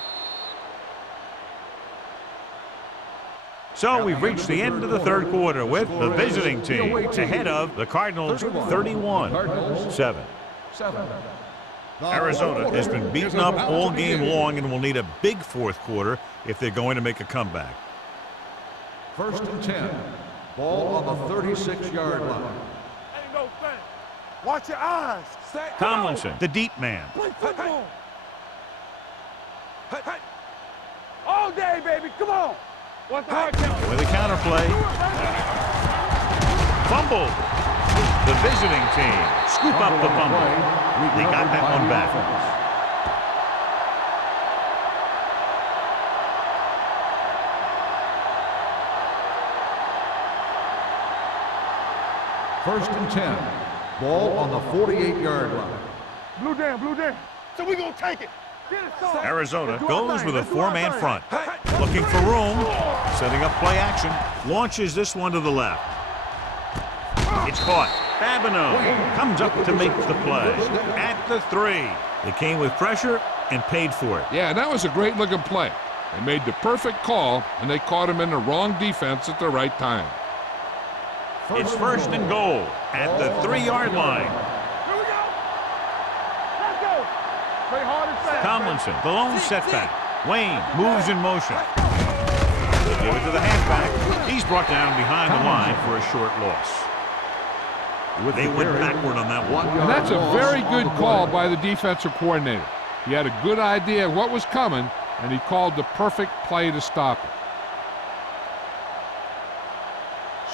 So we've reached the end of the 3rd quarter with the visiting team ahead of the Cardinals 31-7. Arizona has been beaten up all game long and will need a big 4th quarter if they're going to make a comeback. First and 10. Ball on the 36-yard line. Ain't no thing. Watch your eyes. Tomlinson, the deep man. Play football. All day, baby. Come on. What's the hard count? With a counterplay. Fumble. The visiting team scoop up the fumble. They got that one back. First and 10. Ball on the 48-yard line. Blue down. So we gonna take it. Get it started. Arizona goes with a 4-man front. Looking for room. Setting up play action. Launches this one to the left. It's caught. Babineau comes up to make the play at the 3. They came with pressure and paid for it. Yeah, that was a great-looking play. They made the perfect call, and they caught him in the wrong defense at the right time. It's first and goal at the 3-yard line. Here we go. Let's go. Play hard and fast. Tomlinson, the lone setback. Wayne moves in motion. They give it to the halfback. He's brought down behind the line for a short loss. They went backward on that one. And that's a very good call by the defensive coordinator. He had a good idea of what was coming, and he called the perfect play to stop it.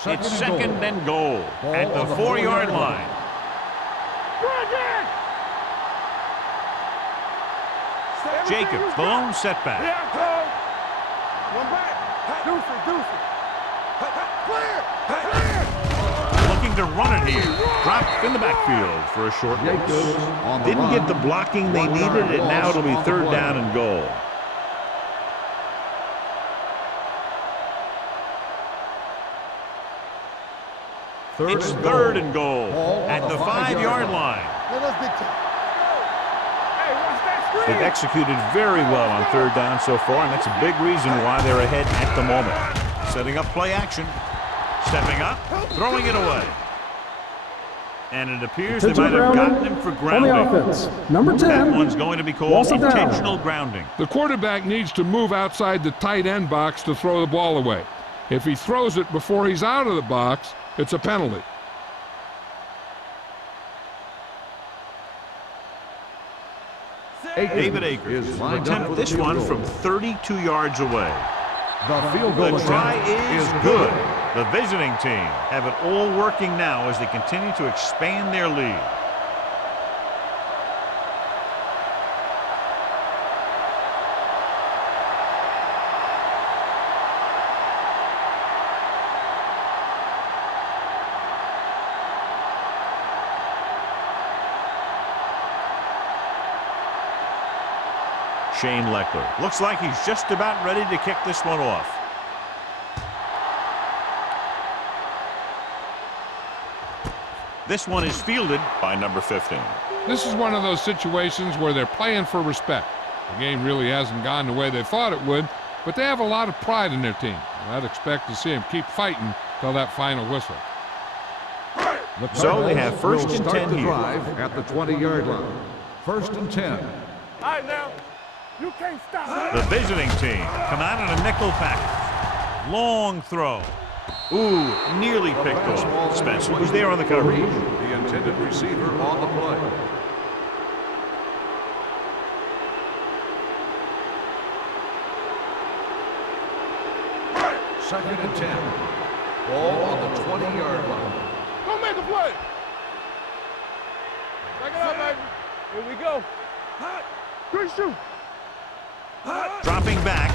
It's second and goal at the 4-yard line. Jacobs, the lone setback. One back. Deuce it. Clear. Looking to run it here. Dropped in the backfield for a short loss. Didn't get the blocking they needed, and now it'll be third down and goal. It's third and goal at the 5-yard line. They've executed very well on third down so far, and that's a big reason why they're ahead at the moment. Setting up play action. Stepping up, throwing it away. And it appears they might have gotten him for grounding. On the offense, number 10. That one's going to be called intentional grounding. The quarterback needs to move outside the tight end box to throw the ball away. If he throws it before he's out of the box, it's a penalty. David Akers will attempt this one from 32 yards away. The field goal The try is good. The visiting team have it all working now as they continue to expand their lead. Shane Leckler looks like he's just about ready to kick this one off. This one is fielded by number 15. This is one of those situations where they're playing for respect. The game really hasn't gone the way they thought it would, but they have a lot of pride in their team. And I'd expect to see them keep fighting till that final whistle. So they have first and 10 here. At the 20-yard line. First and 10. All right, now. You can't stop. The visiting team come out in a nickel package. Long throw. Ooh, nearly picked off. Spencer was there on the coverage. The intended receiver on the play. Second and 10. Ball on the 20-yard line. Don't make a play. Back it up, baby. Here we go. Good shoot. Dropping back.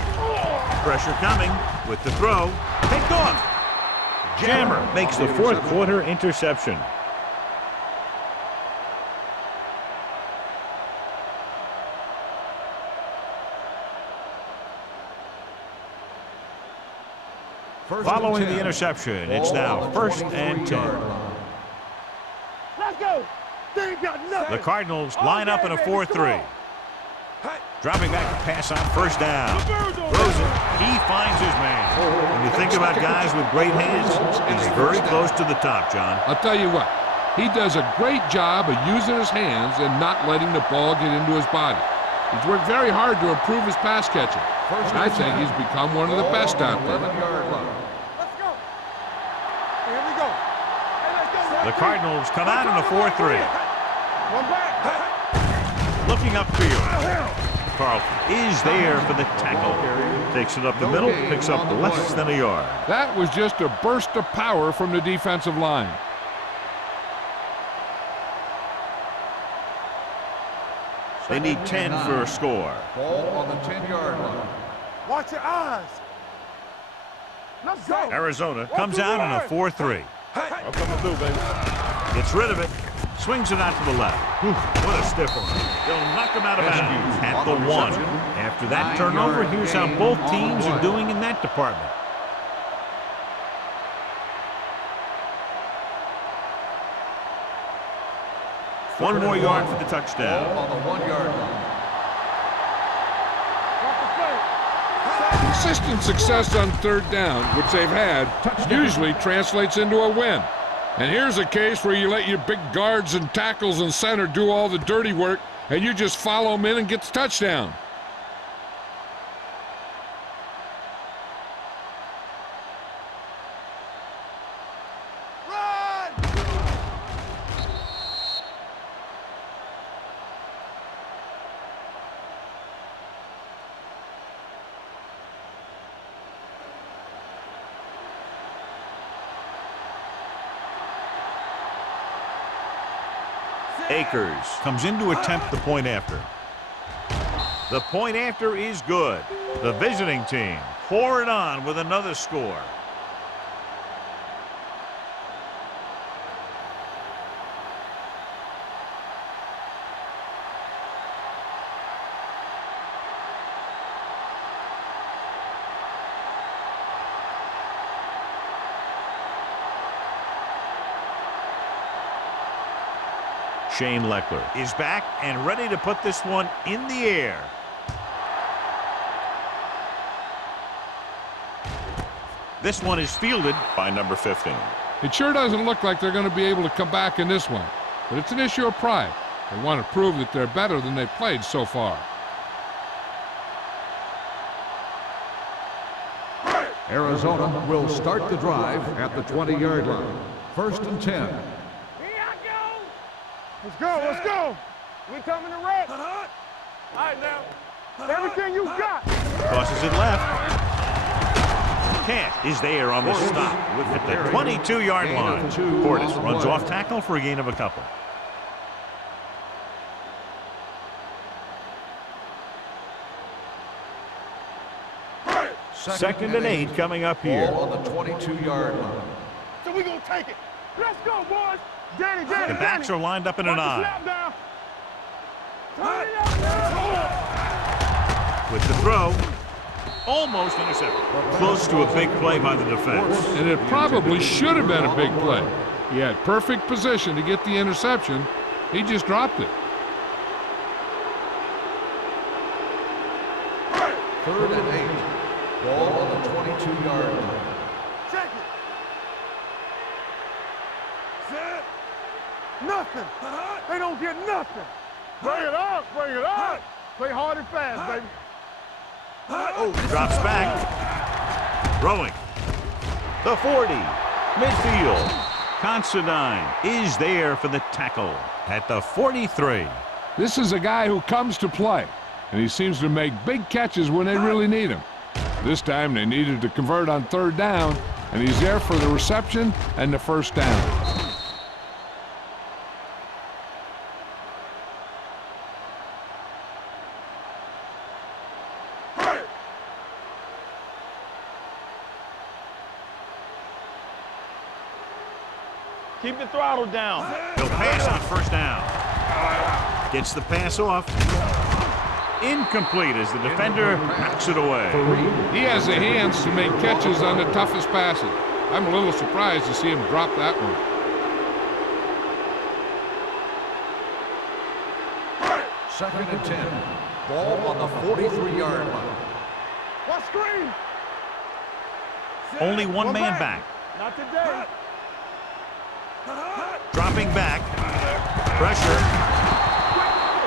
Pressure coming with the throw. Picked off. Jammer makes the fourth quarter interception. Following the interception, it's now first and 10. Let's go. They ain't got nothing. The Cardinals line up in a 4-3. Dropping back to pass on first down. Throws it. He finds his man. When you think about guys with great hands, he's very close to the top, John. I'll tell you what, he does a great job of using his hands and not letting the ball get into his body. He's worked very hard to improve his pass catching. And I think he's become one of the best out there. Let's go. Here we go. Hey, let's go. The Cardinals come out in a 4-3. One back. Looking upfield. Carlton is there for the tackle. Takes it up the middle, picks up less than a yard. That was just a burst of power from the defensive line. They need 10 for a score. Ball on the 10-yard line. Watch your eyes. Let's go. Arizona comes out in a 4-3. I'm coming through, baby. Gets rid of it. Swings it out to the left. What a stiff one. They'll knock him out of bounds at the 1. After that turnover, here's how both teams are doing in that department. One more yard for the touchdown. On the 1-yard line. Watch the play. Consistent success on third down, which they've had, usually translates into a win. And here's a case where you let your big guards and tackles and center do all the dirty work, and you just follow them in and get the touchdown. Akers comes in to attempt the point after. The point after is good. The visiting team pour it on with another score. Shane Leckler is back and ready to put this one in the air. This one is fielded by number 15. It sure doesn't look like they're going to be able to come back in this one, but it's an issue of pride. They want to prove that they're better than they've played so far. Arizona will start the drive at the 20-yard line. 1st and 10. Let's go, let's go. We coming to wreck. All right, now. Everything you got. Tosses it left. Camp is there on the stop at the 22-yard line. Portis runs off tackle for a gain of a couple. Second and 8 coming up here. Ball on the 22-yard line. So we gonna take it. Let's go, boys. Danny, The backs are lined up in an eye. With the throw, almost intercepted. Close to a big play by the defense. And it probably should have been a big play. He had perfect position to get the interception. He just dropped it. 3rd and 8. Ball on the 22-yard line. Check it. Set. Nothing. They don't get nothing. Bring it up, bring it up. Play hard and fast, baby. Drops back. Throwing. The 40. Midfield. Considine is there for the tackle at the 43. This is a guy who comes to play, and he seems to make big catches when they really need him. This time they needed to convert on 3rd down, and he's there for the reception and the 1st down. Keep the throttle down. He'll pass on 1st down. Gets the pass off. Incomplete as the defender knocks it away. He has the hands to make catches on the toughest passes. I'm a little surprised to see him drop that one. 2nd and 10. Ball on the 43-yard line. What screen? Only one man back. Not today. Dropping back. Pressure.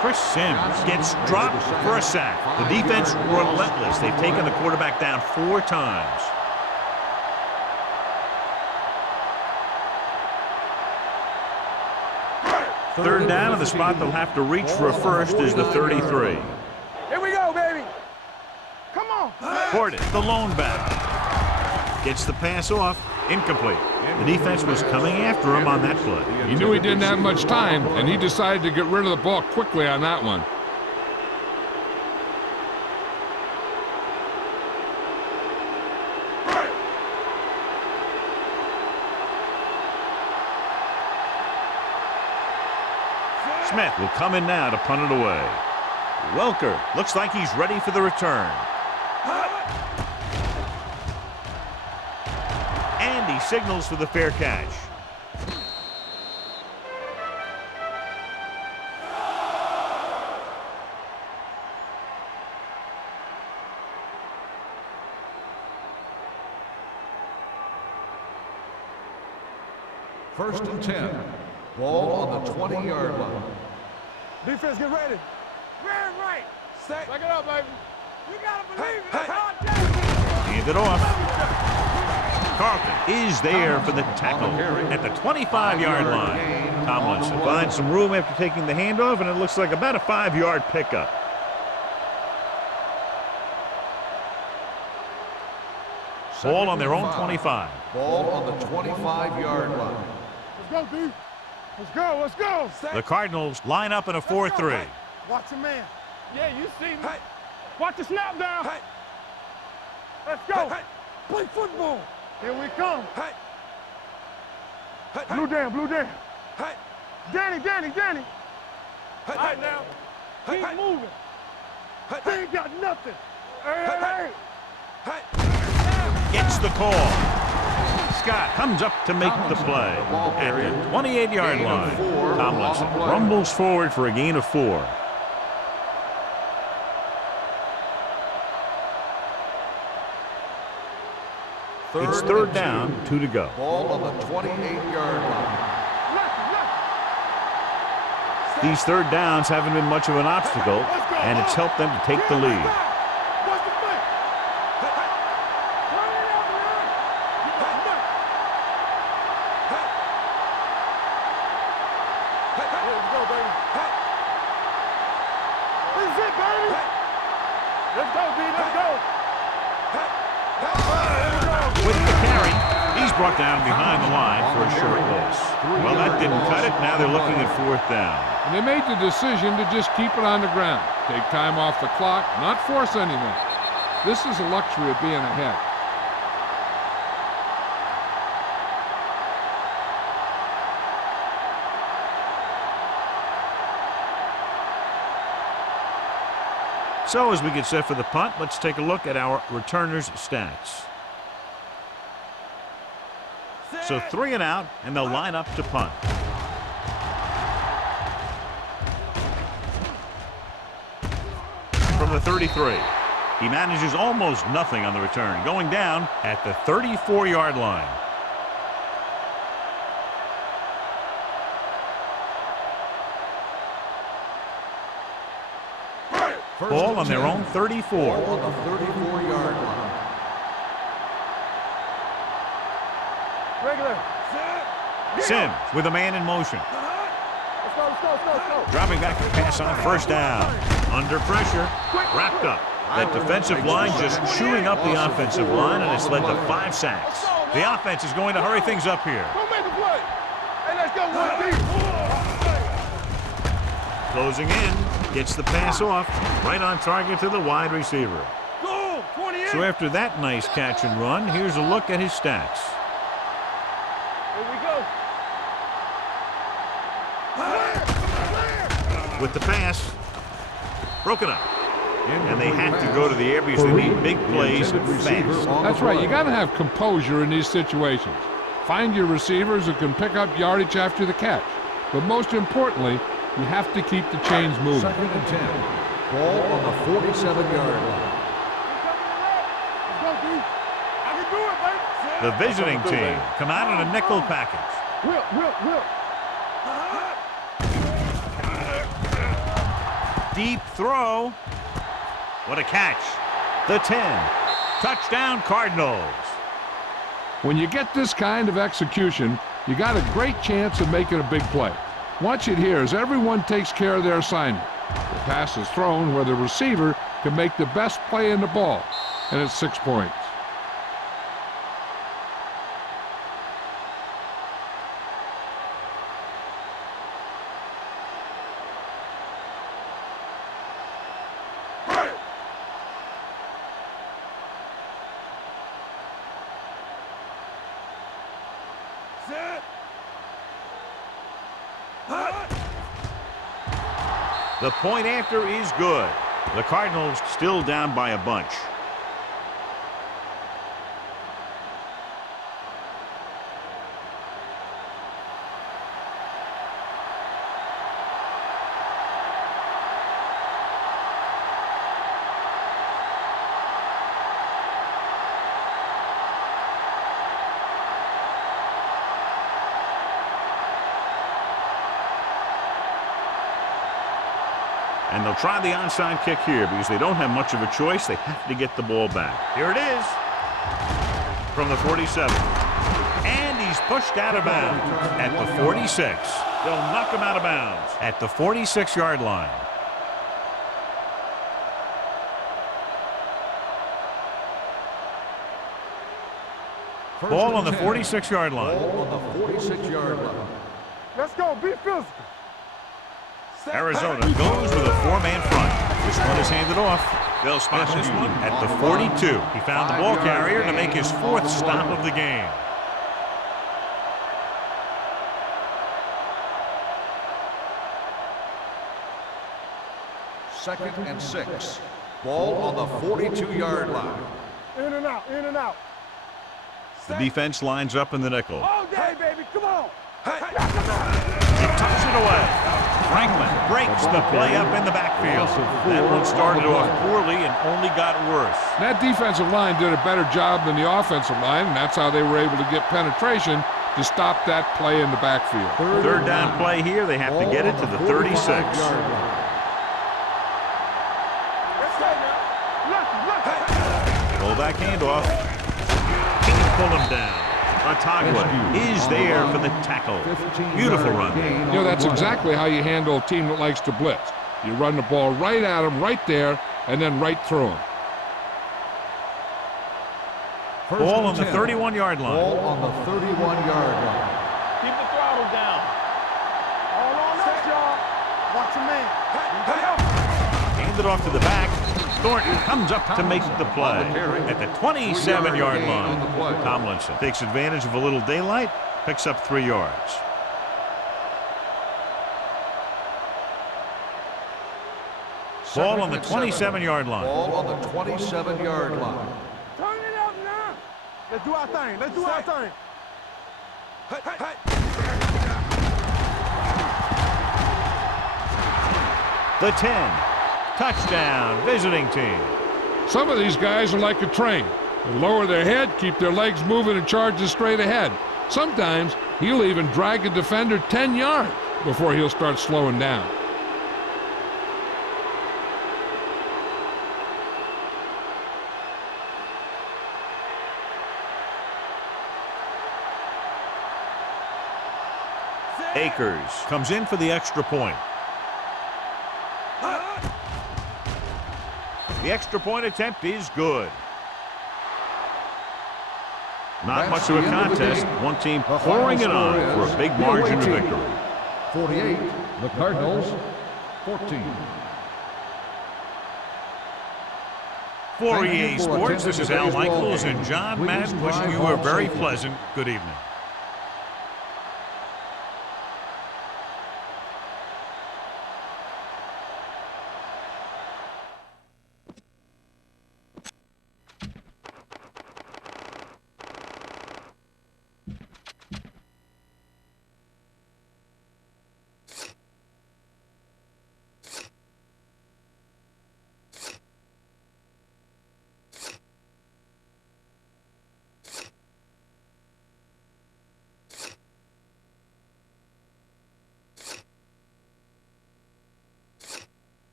Chris Sims gets dropped for a sack. The defense relentless. They've taken the quarterback down 4 times. Third down, and the spot they'll have to reach for a first is the 33. Here we go, baby. Come on. Portis, the lone back. Gets the pass off. Incomplete. The defense was coming after him on that play. He knew he didn't have much time, and he decided to get rid of the ball quickly on that one. Smith will come in now to punt it away. Welker looks like he's ready for the return. And he signals for the fair catch. First and 10. Ball on the 20-yard line. Defense, get ready. Rear right. Set. Back it up, baby. You gotta believe it. That's hard day. Hand it off. Carlton is there for the tackle at the 25-yard line. Tomlinson finds some room after taking the handoff, and it looks like about a 5-yard pickup. Ball on their own 25. Ball on the 25-yard line. Let's go, D. Let's go, let's go. Set. The Cardinals line up in a 4-3. Watch your man. Yeah, you see me. Watch the snap down. Let's go. Play football. Here we come. Blue down, blue down. Danny. All right, now. Keep moving. They ain't got nothing. Hey. Gets the call. Scott comes up to make the play at the 28-yard line. Tomlinson rumbles forward for a gain of 4. It's third down, 2 to go. Ball on the 28-yard line. These third downs haven't been much of an obstacle, and it's helped them to take the lead. With the carry, he's brought down behind the line for a short loss. Well, that didn't cut it. Now they're looking at 4th down. And they made the decision to just keep it on the ground. Take time off the clock, not force anything. This is the luxury of being ahead. So as we get set for the punt, let's take a look at our returners' stats. So 3 and out, and they'll line up to punt. From the 33, he manages almost nothing on the return, going down at the 34-yard line. Ball on their own 34. Ball on the 34-yard line. Regular. Sims with a man in motion. Let's go. Dropping back to pass on first down. Under pressure. Wrapped up. That defensive line just chewing up the offensive line, and it's led to 5 sacks. The offense is going to hurry things up here. Go make a play. Hey, let's go, 1 deep. Closing in. Gets the pass off. Right on target to the wide receiver. Go, 28. So after that nice catch and run, here's a look at his stats. Here we go. With the pass, broken up. And they have to go to the air because they need big plays fast. That's right. You got to have composure in these situations. Find your receivers who can pick up yardage after the catch. But most importantly, you have to keep the chains moving. 2nd and 10. Ball on the 47-yard line. Let's go, D. I can do it, baby. The visiting team come out in a nickel package. Will. Deep throw. What a catch. The 10. Touchdown Cardinals. When you get this kind of execution, you got a great chance of making a big play. Watch it here as everyone takes care of their assignment. The pass is thrown where the receiver can make the best play in the ball, and it's 6 points. The point after is good. The Cardinals still down by a bunch. And they'll try the onside kick here because they don't have much of a choice. They have to get the ball back. Here it is from the 47. And he's pushed out of bounds at the 46. They'll knock him out of bounds at the 46-yard line. Ball on the 46-yard line. Ball on the 46-yard line. Let's go. Be physical. Arizona goes with a four-man front. This one is handed off. They'll spot this one at the 42. He found the ball carrier to make his fourth stop of the game. Second and 6. Ball on the 42-yard line. In and out, in and out. The defense lines up in the nickel. All day, baby. Come on. He tucks it away. Franklin breaks the play up in the backfield. That one started off poorly and only got worse. That defensive line did a better job than the offensive line, and that's how they were able to get penetration to stop that play in the backfield. Third down play here. They have to get it to the 36. Pull back handoff. Can't pull him down. Atagua is there for the tackle. Beautiful run. You know, that's exactly how you handle a team that likes to blitz. You run the ball right at them, right there, and then right through them. Ball on the 31-yard line. Ball on the 31-yard line. Keep the throttle down. All on us, y'all. Watch your man. Handed off to the back. Thornton comes up to make the play at the 27-yard line. Tomlinson takes advantage of a little daylight, picks up 3 yards. Ball on the 27-yard line. Ball on the 27-yard line. Turn it up now. Let's do our thing. Let's do our thing. The 10. Touchdown, visiting team. Some of these guys are like a train. They lower their head, keep their legs moving, and charge straight ahead. Sometimes he'll even drag a defender 10 yards before he'll start slowing down. Akers comes in for the extra point. The extra point attempt is good. Not much of a contest. One team pouring it on for a big margin of victory. 48, the Cardinals, 14. For EA Sports, this is Al Michaels and John Madden wishing you a very pleasant good evening.